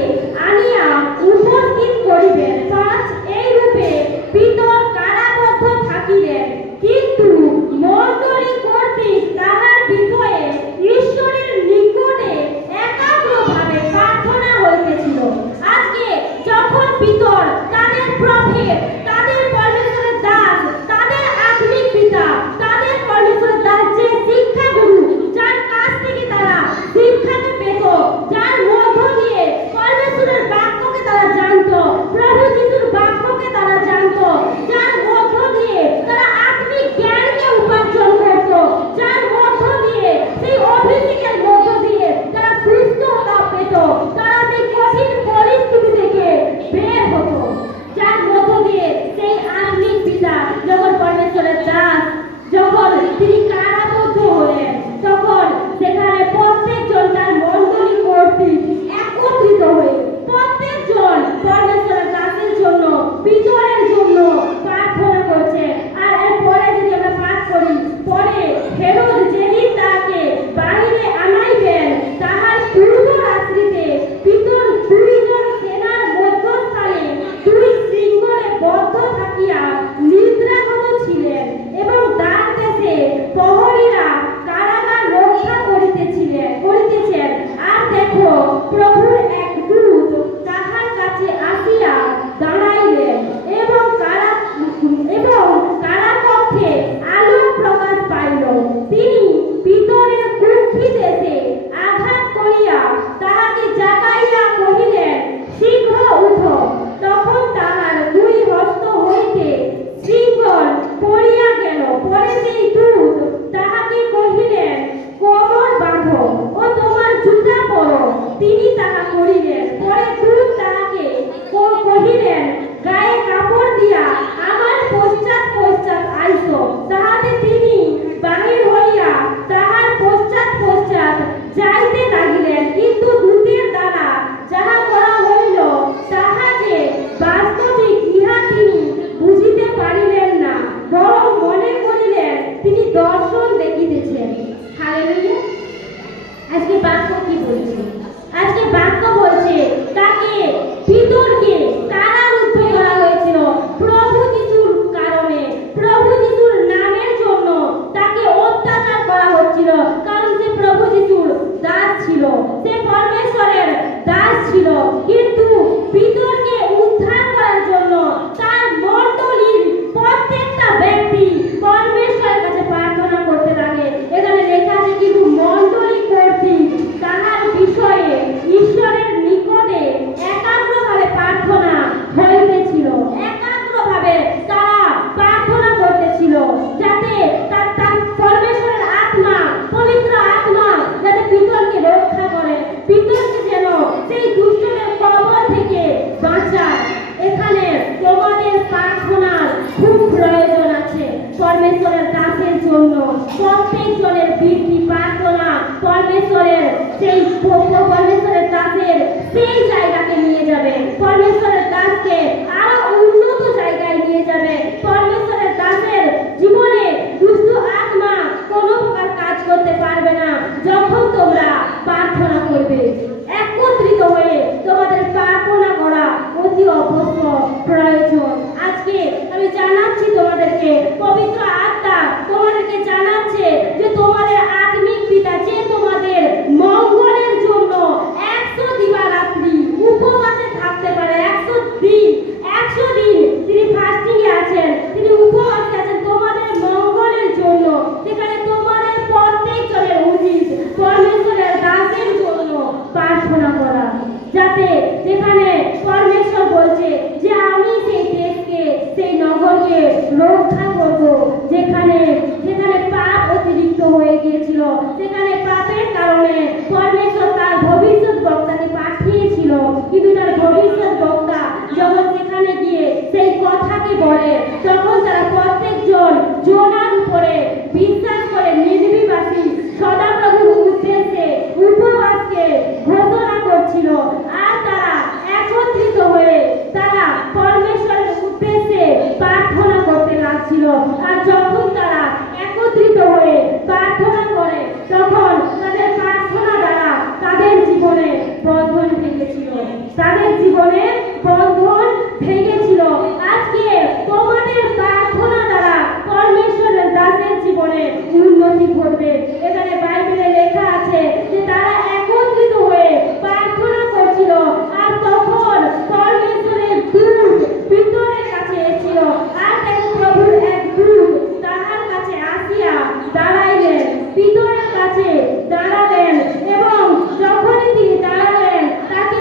আনিয়া উপস্থিত করিবেন। 5 এই রূপে পিতর কারাবদ্ধ থাকিলেন, কিন্তু মণ্ডলী কর্তৃক তাহার বিষয়ে ঈশ্বরের নিকটে একাগ্রভাবে প্রার্থনা হইতেছিল। আজকে যখন পিতর তাদের প্রফেট, তাদের পরমেশ্বরের দাস, তাদের আত্মিক পিতা, তাদের পরমেশ্বরের দাস, যে শিক্ষাগুরু, যার কাছ থেকে তারা শিক্ষাকে পেত, যার মধ্য দিয়ে পরমেশ্বরের বাক্যকে তারা জানতো, প্রভু যিশুর বাক্যকে তারা জানতো, যার মধ্য দিয়ে তারা আত্মিক জ্ঞানকে উপার্জন করত, যার মধ্য দিয়ে সেই অভিষেকের মধ্য দিয়ে তারা সুস্থতা পেত, তারা সেই কঠিন পরিস্থিতি থেকে বের হতো, যার মধ্য দিয়ে সেই আত্মিক পিতা যখন পরমেশ্বরের দাস যখন তিনি কারাবদ্ধ হলেন, তখন সেখানে প্রত্যেকজন তার মণ্ডলী কর্তৃক একত্রিত হয়ে প্রত্যেকজন পরমেশ্বরের দাসের জন্য, পিতরের জন্য প্রার্থনা করছে। আর এরপরে যদি আমরা পাঠ করি, পরে হেরোদ যেদিন তাকে বাহিরে আনাইবেন, তাহার পূর্ব রাত্রিতে পিতর 2 জন সেনার মধ্যস্থানে 2 শৃঙ্খলে বদ্ধ থাকিয়া নিদ্রাগত ছিলেন এবং দ্বার দেশে প্রহরীরা কারাগার রক্ষা করিতেছেন। আর দেখো, প্রভুর এক দূত তাহার কাছে আসিয়া দাঁড়াইলেন এবং কারাকক্ষে আলোক প্রকাশ পাইল। তিনি পিতরের কুক্ষি দেশে আঘাত করিয়া তাহাকে জাগাইয়া কহিলেন, শীঘ্র উঠ। তখন তাহার 2 হস্ত হইতে শৃঙ্খল পড়িয়া গেল। পরে সেই দূত তাহাকে কহিলেন, কোমর বাঁধো ও তোমার জুতা পরো। তিনি তাহা করিলেন। পরে দূত তাহাকে কহিলেন, গায়ে কাপড় দিয়া আমার পশ্চাৎ পশ্চাৎ আইসো। তাহাতে তিনি বাহির হইয়া তাহার পশ্চাৎ পশ্চাৎ যাইতে লাগিলেন। কিন্তু দূতের দ্বারা যাহা করা হইল তাহা যে বাস্তবিক ইহা তিনি বুঝিতে পারিলেন না, বরং মনে করিলেন তিনি দর্শন দেখিতেছেন। হালেলুয়া। আজকে বাক্য কি বলছে? আজকে বাক্য বলছে তাকে, পিতরকে কারারুদ্ধ করা হয়েছিল প্রভু যিশুর কারণে, প্রভু যিশুর নামের জন্য তাকে অত্যাচার পরমেশ্বরের দাসের জন্য প্রত্যেকজনের বৃত্তি প্রার্থনা পরমেশ্বরের পরমেশ্বরের দাসের সেই জায়গাকে নিয়ে যাবে, পরমেশ্বরের দাসকে আরো উন্নত জায়গায় নিয়ে যাবে। পরমেশ্বরের দাসের জীবনে দুষ্ট আত্মা কোনো প্রকার কাজ করতে পারবে না যখন তোমরা প্রার্থনা করবে। একত্রিত হয়ে তোমাদের প্রার্থনা করা অতি অবশ্যক প্রয়োজন। আজকে আমি জানাচ্ছি তোমাদেরকে, পবিত্র আত্মা তোমাদেরকে জানাচ্ছে যে তোমাদের আত্মিক পিতা যে তোমাদের মঙ্গলের জন্য 100 দিবারাত্রি উপবাসে থাকতে পারে, 100 দিন তিনি ফাস্টিং এ আছেন, তিনি উপবাসে আছেন তোমাদের মঙ্গলের জন্য। সেখানে তোমাদের প্রত্যেকজনের উচিত পরমেশ্বরের দাসের জন্য প্রার্থনা করা, যাতে যেখানে পরমেশ্বর বলছে যে আমি সেই দেশকে সেই নগরকে রক্ষা করব, যেখানে পাপ অতিরিক্ত হয়ে গিয়েছিল, সেখানে পাপের কারণে পরমেশ্বর তার ভবিষ্যৎ বক্তাকে পাঠিয়েছিল, কিন্তু তার ভবিষ্যৎ বক্তা যখন সেখানে গিয়ে সেই কথাকে বলে তখন তারা প্রত্যেকজন জোনার উপরে বিশ্বাস করে নির্বিবাদী সদাপ্রভুর উদ্দেশ্যে উপবাসকে ঘোষণা করছিল। আর তারা একত্রিত হয়ে তারা পরমেশ্বরের উদ্দেশ্যে প্রার্থনা করতে লাগছিল। আর যখন তারা একত্রিত হয়ে প্রার্থনা করে তখন তাদের প্রার্থনা দ্বারা তাদের জীবনে বন্ধন ভেঙেছিল, তাদের জীবনে বন্ধন ভেঙেছিল। আজকে তোমাদের প্রার্থনা দ্বারা পরমেশ্বরের দাসের জীবনে উন্নতি ঘটবে। এখানে বাইবেলে লেখা আছে যে তারা একত্রিত হয়ে প্রার্থনা করছিল, আর তখন পরমেশ্বরের দূত পিতরের কাছে এসেছিল। আর দেখো প্রভুর এক দূত তাহার কাছে আসিয়া দাঁড়াইলেন, পিতরের কাছে দাঁড়ালেন, এবং যখনই তিনি দাঁড়ালেন তাকে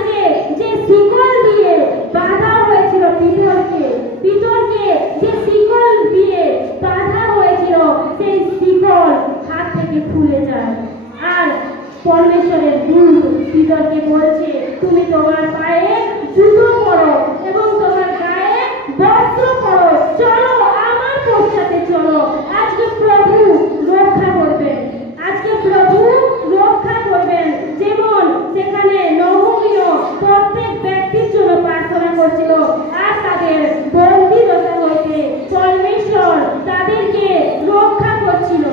যে শিকল দিয়ে বাঁধা হয়েছিল, পিতরকে যে শিকল দিয়ে বাঁধা হয়েছিল সেই শিকল হাত থেকে খুলে যায়। আর পরমেশ্বরের দূত পিতরকে বলছে তুমি তোমার পায়ে জুতো পরো এবং তোমার গায়ে বস্ত্র পরো, চলো আমার পশ্চাতে চলো। আজকে প্রভু রক্ষা করবেন, আজকে প্রভু রক্ষা করবেন। যেমন সেখানে নহমীয় প্রত্যেক ব্যক্তির জন্য প্রার্থনা করছিল, আর তাদের বন্দী দশা হইতে পরমেশ্বর তাদেরকে রক্ষা করছিল,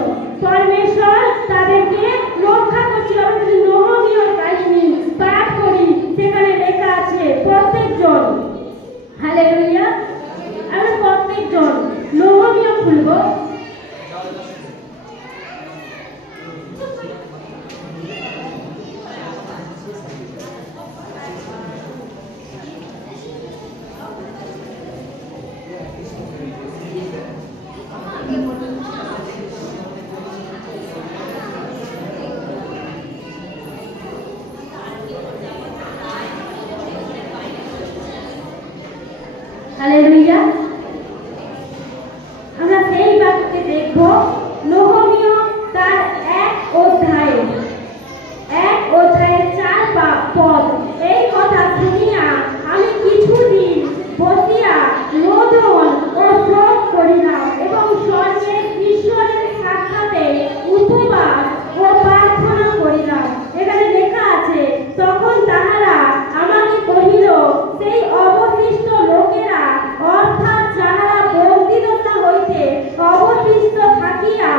পরমেশ্বর তাদেরকে রক্ষা করছিল। আমরা যদি নহমীয় কাহিনী পাঠ করি সেখানে লেখা আছে প্রত্যেকজন, হালেলুয়া, আমরা প্রত্যেকজন নহমীয় খুলব। হালেলুয়া, আমরা সেই বাক্যে দেখব নহমীয় তার 1 অধ্যায়ের 4 পদ। এই কথা শুনিয়া আমি কিছুদিন বসিয়া রোদন ও শোক করিলাম এবং স্বর্গের ঈশ্বরের সাক্ষাতে উপবাস ও প্রার্থনা করিলাম। এখানে লেখা আছে তখন তাহারা আমাকে কহিল সেই অবশিষ্ট লোকেরা, অর্থাৎ যাহারা বন্দিদশা হইতে অবশিষ্ট থাকিয়া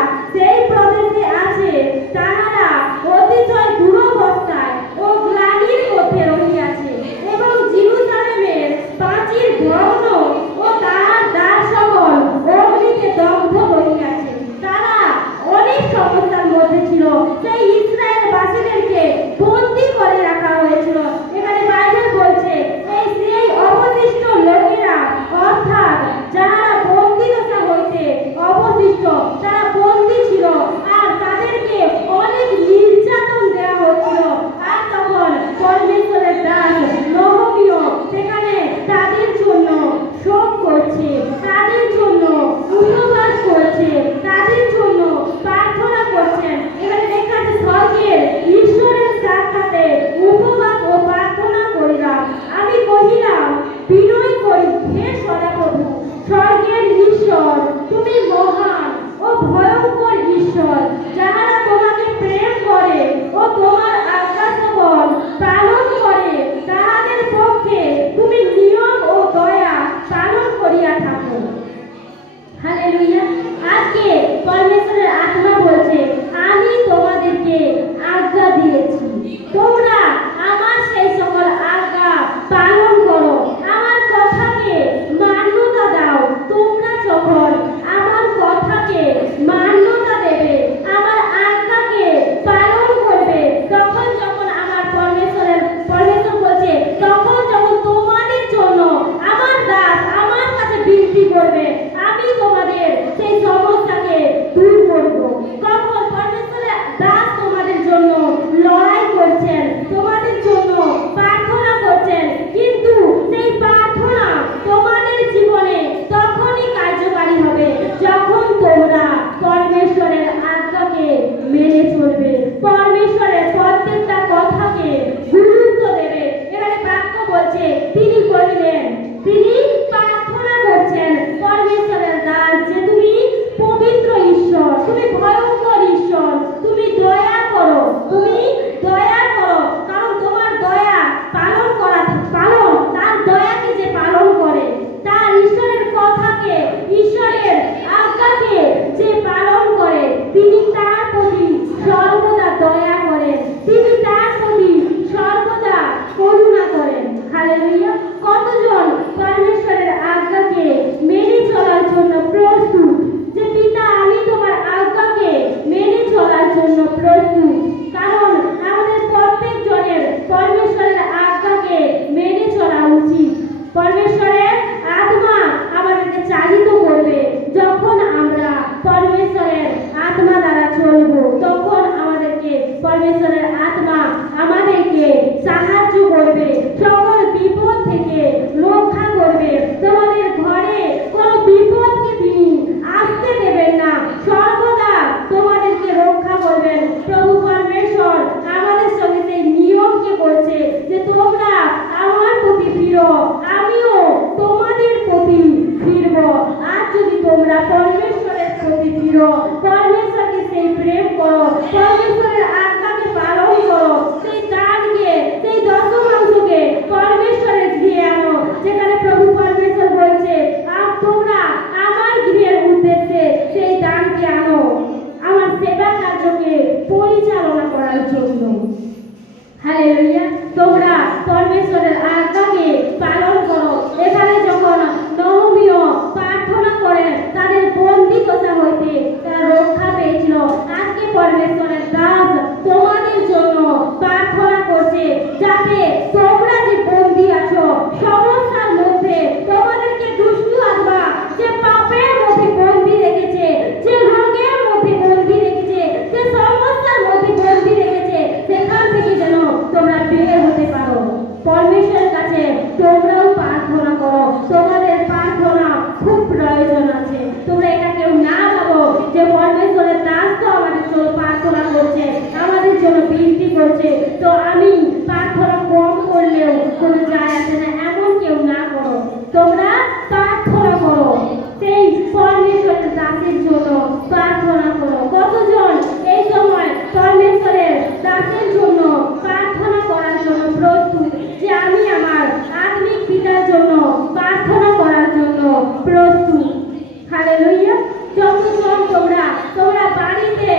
প্রেম করো, পরমেশ্বরের আজ্ঞাকে পালন করো, সেই দানকে, সেই দশমাংশকে পরমেশ্বরের গৃহে আনো, যেখানে প্রভু পরমেশ্বর বলছে তোমরা আমার গৃহের উদ্দেশ্যে সেই দানকে আনো আমার সেবা কার্যকে পরিচালনা করার জন্য। হালেলুয়া। তোমরা পরমেশ্বরের আজ্ঞাকে পালন করো। এখানে যখন নহমীয় প্রার্থনা করে তাদের বন্দী দশা হইতে তারা রক্ষা পেয়েছিল, আজকে পরমেশ্বরের দাস তোমাদের জন্য প্রার্থনা করছে যাতে তোমরা যে বন্দী আছো, সমস্যার মধ্যে তোমাদেরকে দুষ্টু আত্মা যে পাপের মধ্যে বন্দী রেখেছে, যে রোগের মধ্যে বন্দী রেখেছে, যে সমস্যার মধ্যে বন্দী রেখেছে, সেখান থেকে যেন তোমরা বের হতে পারো। পরমেশ্বরের কাছে তোমরাও প্রার্থনা করো। তোমাদের প্রার্থনা খুব প্রয়োজন আছে। তোমরা এটা কেউ না ভাবো যে পরমেশ্বরের দাস তো আমাদের জন্য প্রার্থনা করছে, আমাদের জন্য বিনতি করছে, তো আমি প্রার্থনা কম করলেও কোনো যায় আসে না, এমন কেউ না করো। তোমরা প্রার্থনা করো, সেই পরমেশ্বরের দাসের জন্য প্রার্থনা করো। কতজন এই সময় পরমেশ্বরের দাসের জন্য প্রার্থনা করার জন্য প্রস্তুত, যে আমি আমার আত্মিক পিতার জন্য প্রার্থনা করার জন্য প্রস্তুত? হালেলুয়া। যতজন তোমরা বাড়িতে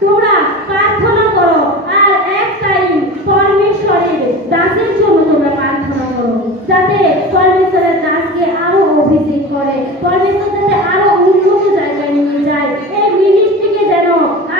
তোমরা প্রার্থনা করো, আর এক টাইম পরমেশ্বরের দাসের জন্য তোমরা প্রার্থনা করো, যাতে পরমেশ্বরের দাসকে আরো অভিষেক করে, পরমেশ্বর যাতে আরো উন্নত জায়গায় নিয়ে যায়, এই মিনিস্ট্রিকে যেন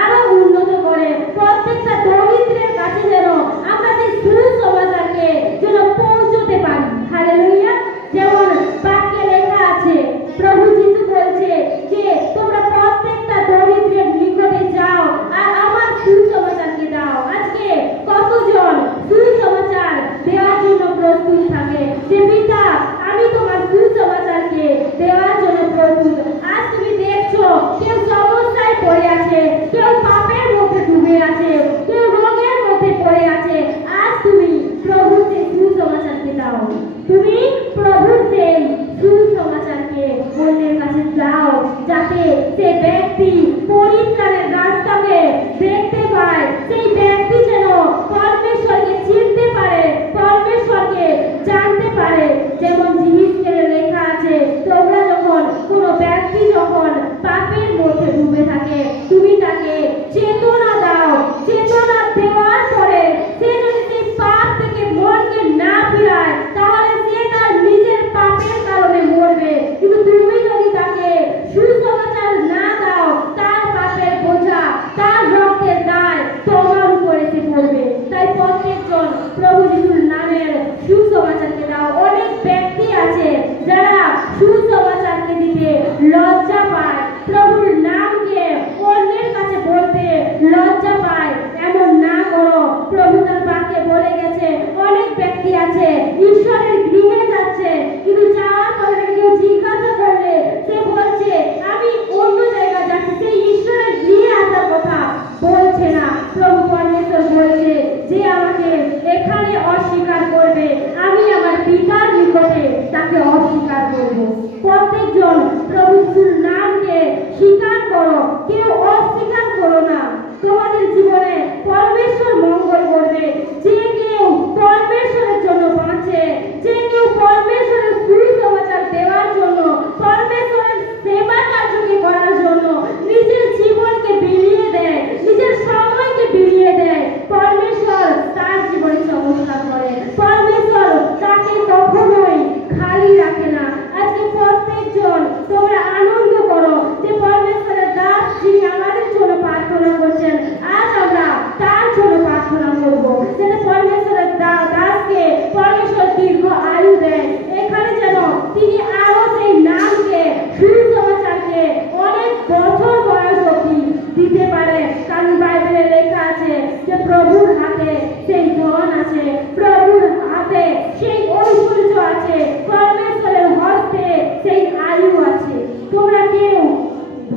আরো উন্নত করে, প্রত্যেকটা দরিদ্রের কাছে যেন আমরা সেই সুসমাচারকে যেন পৌঁছতে পারি। হালেলুয়া। যেমন বাক্যে লেখা আছে, প্রভু যিশু বলছে যে তোমরা প্রত্যেকটা দরিদ্রের নিকটে যাও আর আমার সুসমাচারকে দাও। আজকে কতজন সুসমাচার দেওয়ার জন্য প্রস্তুত থাকে, যে পিতা আমি তোমার সুসমাচারকে দেওয়ার জন্য প্রস্তুত। আজ তুমি দেখছো কেউ সমস্যায় পড়ে আছে, কেউ পাপের মধ্যে ডুবে আছে, কেউ রোগের মধ্যে পড়ে আছে। আজ তুমি প্রভুর সেই সুসমাচারকে দাও, তুমি প্রভুর সেই সুসমাচারকে অন্যের কাছে দাও, যাতে সে ব্যক্তি পরিত্রাণের রাস্তাকে দেখতে পায়, সেই ব্যক্তি যেন পরমেশ্বরকে চিনতে পারে, পরমেশ্বরকে জানতে পারে। যেমন জিনিসকে লেখা আছে, তোমরা যখন কোনো ব্যক্তি যখন পাপের মধ্যে ডুবে থাকে, তুমি তাকে চেতনা দাও, চেতনা দেওয়ার পরে সে যদি সেই পাপ থেকে মনকে না ফিরায়, তাহলে সে তার নিজের পাপের কারণে মরবে। কিন্তু তুমি যদি তাকে সুসমাচার না দাও, তার পাপের বোঝা, তার রক্তের দায় তোমার উপরে এসে পড়বে। তাই প্রত্যেকজন প্রভু যিশুর নামের সুসমাচারকে দাও। অনেক ব্যক্তি আছে যারা সুসমাচারকে দিতে লজ্জা পায়, প্রভুর নামকে অন্যের কাছে বলতে লজ্জা পায়। এমন না করো। প্রভু তার বাক্যে বলে গেছে, অনেক ব্যক্তি আছে ঈশ্বরের গৃহে যাচ্ছে, কিন্তু যাওয়ার পরে কেউ জিজ্ঞাসা করলে সে বলছে আমি অন্য জায়গায় যাচ্ছি, সেই ঈশ্বরের গৃহে আসার কথা বলছে না। প্রভু পরমেশ্বর বলছে, যে আমাকে এখানে অস্বীকার করবে, আমি আমার পিতার নিকটে তাকে অস্বীকার করব। প্রত্যেকজন প্রভু যিশুর নামকে স্বীকার করো, কেউ অস্বীকার করো না। তোমাদের জীবনে পরমেশ্বর মঙ্গল করবে। যে কেউ পরমেশ্বরের জন্য বাঁচে, যে কেউ পরমেশ্বরের সুসমাচার দেওয়ার জন্য, পরমেশ্বরের সেবা কার্যকে করার জন্য নিজের জীবনকে বিলিয়ে দেয়, নিজের সময়কে বিলিয়ে দেয়, পরমেশ্বর তার জীবনে চমৎকার করে। পরমেশ্বর তাকে কখনোই খালি রাখে না। আজকে প্রত্যেকজন তোমরা আনন্দ করো যে পরমেশ্বরের দাস যিনি আমাদের জন্য প্রার্থনা করছেন, আজ আমরা তার জন্য প্রার্থনা করব, যাতে পরমেশ্বরের দাসকে পরমেশ্বর দীর্ঘ আয়ু দেয়। এখানে যেন তিনি আরো সেই নামকে, সুসমাচারকে অনেক বছর বয়স অবধি দিতে পারে। কারণ বাইবেলে লেখা আছে যে প্রভুর হাতে সেই ধন আছে, প্রভুর হাতে সেই ঐশ্বর্য আছে, পরমেশ্বরের হস্তে সেই আয়ু আছে। তোমরা কেউ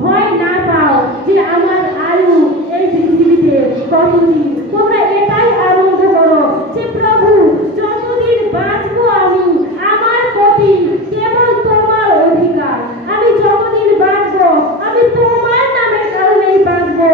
ভয় না পাও যে আমার আয়ু এই পৃথিবীতে কতদিন। তোমরা এটাই আনন্দ করো যে প্রভু যতদিন বাঁচবো আমি, আমার প্রতি কেবল তোমার অধিকার। আমি যতদিন বাঁচবো আমি তোমার নামের কারণেই বাঁচবো,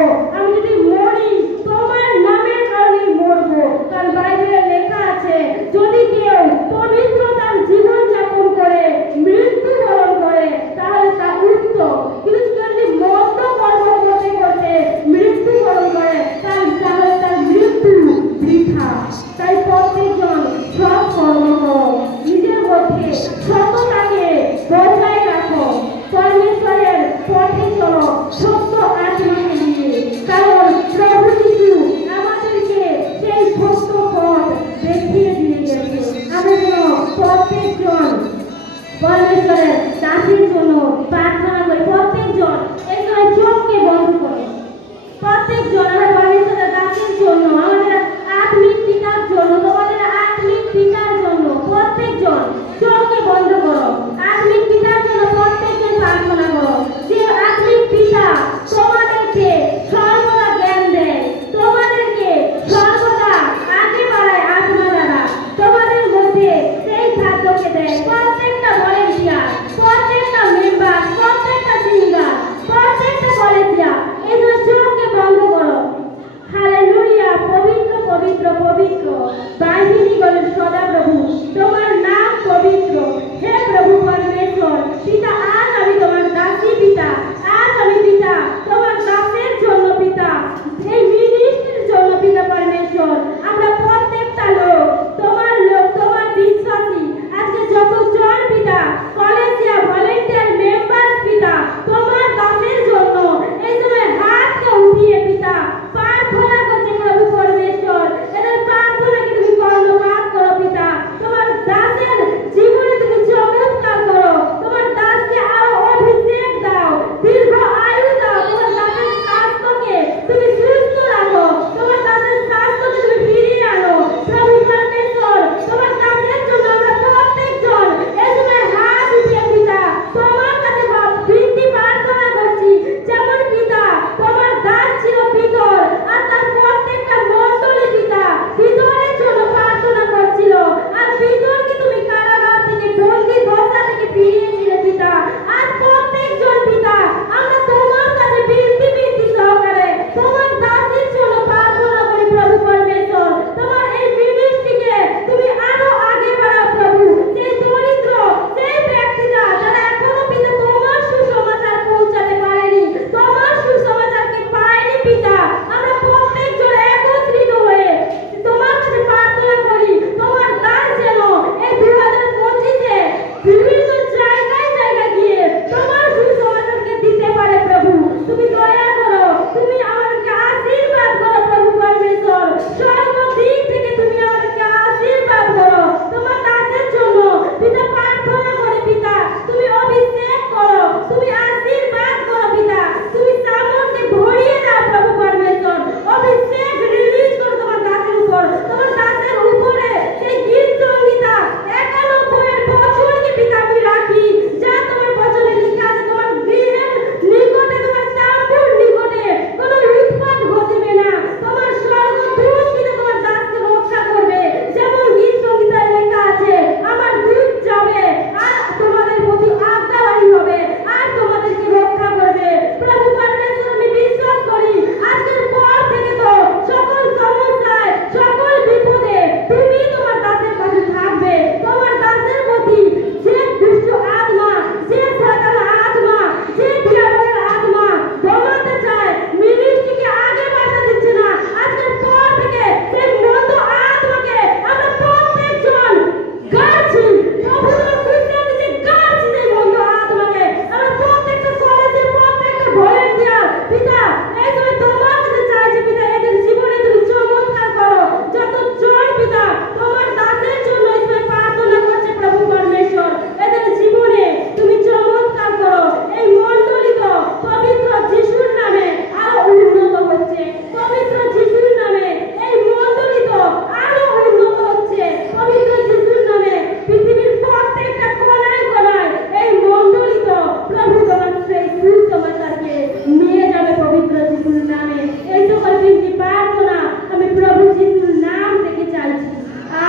তিনটি প্রার্থনা আমি প্রভু যিশুর নাম থেকে চাইছি।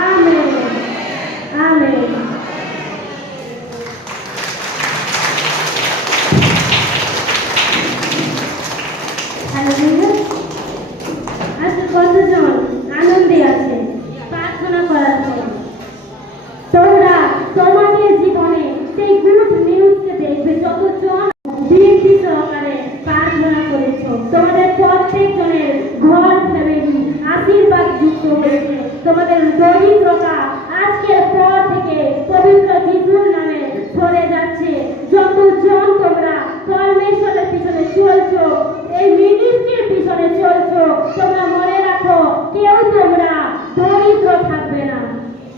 Amen, amen. হালেলুয়া। আজকে কতজন আনন্দে আছে প্রার্থনা করার পর? তোমরা তোমাদের জীবনে সেই গুড নিউজকে দেখবে, যতজন বৃদ্ধি সহকারে প্রার্থনা করেছ, তোমাদের প্রত্যেকজনের ঘর ফ্যামিলি আশীর্বাদ যুক্ত হয়েছে। তোমাদের দরিদ্রতা আজকের পর থেকে পবিত্র যিশুর নামে সরে যাচ্ছে। যতজন তোমরা পরমেশ্বরের পিছনে চলছো, এই মিনিস্ট্রির পিছনে চলছো, তোমরা মনে রাখো কেউ তোমরা দরিদ্র থাকবে না।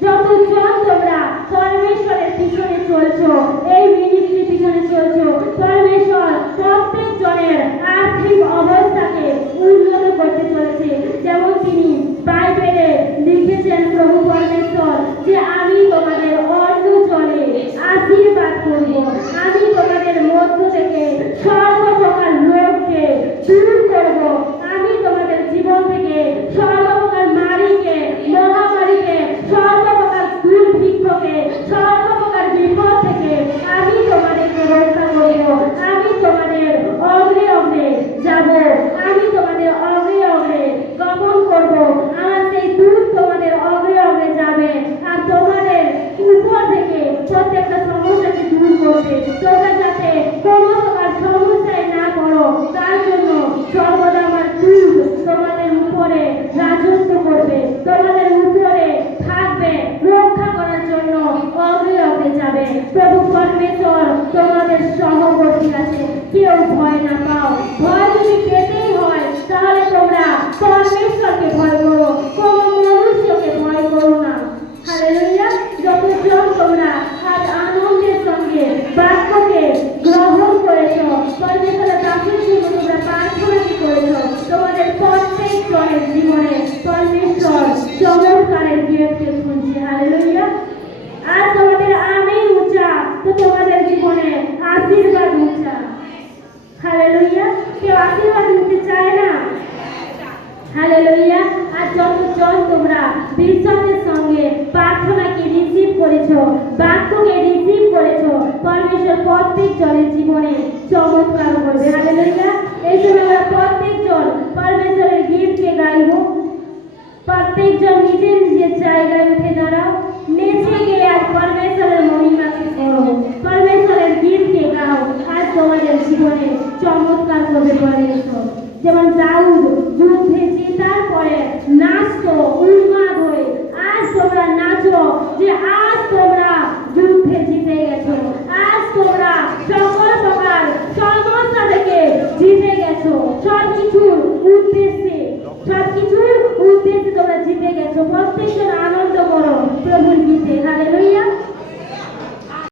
যতজন তোমরা পরমেশ্বরের পিছনে চলছো, এই মিনিস্ট্রির পিছনে চলছো, পরমেশ্বর প্রত্যেক জনের আর্থিক অবস্থাকে উন্নত করতে চলেছে। যেমন তিনি বাইবেলে লিখেছেন প্রভু পরমেশ্বর যে আমি তোমাদের অন্য জলে আশীর্বাদ করব, আমি তোমাদের মধ্য থেকে সর্বপ্রকার লোককে দূর করব, আমি তোমাদের জীবন থেকে সর্বপ্রকার মারিকে, মহামারীকে, সর্বপ্রকার দুর্ভিক্ষকে, সর্বপ্রকার বিপদ থেকে আমি তোমাদেরকে রক্ষা করব, আমি তোমাদের অগ্রে অগ্রে যাব, আমি তোমাদের অগ্রে অগ্রে গমন করব। আমার সেই দূত তোমাদের অগ্রে অগ্রে যাবে আর তোমাদের উপর থেকে প্রত্যেকটা সমস্যাকে দূর করবে। তোমরা যাতে কোনো প্রকার সমস্যায় না পড়ো, তার জন্য সর্বদা আমার দূত তোমাদের উপরে রাজত্ব করবে, তোমাদের উপরে থাকবে, রক্ষা করার জন্য অগ্রে অগ্রে যাবে। প্রভু পরমেশ্বর তোমাদের সহবর্তী আছে, কেউ ভয় না পাও। ভয় যদি পেতেই হয় তাহলে তোমরা পরমেশ্বরকে ভয় করো, কোনো মনুষ্যকে ভয় করো না। হালেলুয়া। যতজন তোমরা আজ আনন্দের সঙ্গে বাক্যকে গ্রহণ করেছো, পরমেশ্বরের দাসের জন্য তোমরা প্রার্থনা করেছো, তোমাদের প্রত্যেক জনের জীবনে পরমেশ্বর চমৎকারের গেটকে খুলছে। হালেলুয়া। আর তোমাদের আমেন উঁচা তো তোমাদের জীবনে আশীর্বাদ উঁচা। হালেলুয়া। কেউ আশীর্বাদ নিতে চায় না? হালেলুয়া। আর যতজন তোমরা বিশ্বাসের সঙ্গে প্রার্থনাকে রিসিভ করেছো, বাক্যকে রিসিভ করেছো, পরমেশ্বর প্রত্যেক জনের জীবনে চমৎকার করবে। হালেলুয়া। এই সময় আমরা প্রত্যেকজন পরমেশ্বরের গীতকে গাইব। প্রত্যেকজন নিজের নিজের জায়গায় উঠে দাঁড়াও, নেচে গিয়ে আজ পরমেশ্বরের মহিমাকে করো, পরমেশ্বরের গীতকে গাও। আজ তোমাদের জীবনে চমৎকার করবে পরমেশ্বর। যেমন দাউদ যুদ্ধে জেতার পরে নাচতো উন্মাদ হয়ে, আজ তোমরা নাচো যে আজ তোমরা যুদ্ধে জিতে গেছো, আজ তোমরা সকল প্রকার সমস্যা থেকে জিতে গেছো, সবকিছুর উদ্দেশ্যে তোমরা জিতে গেছো। প্রত্যেকজন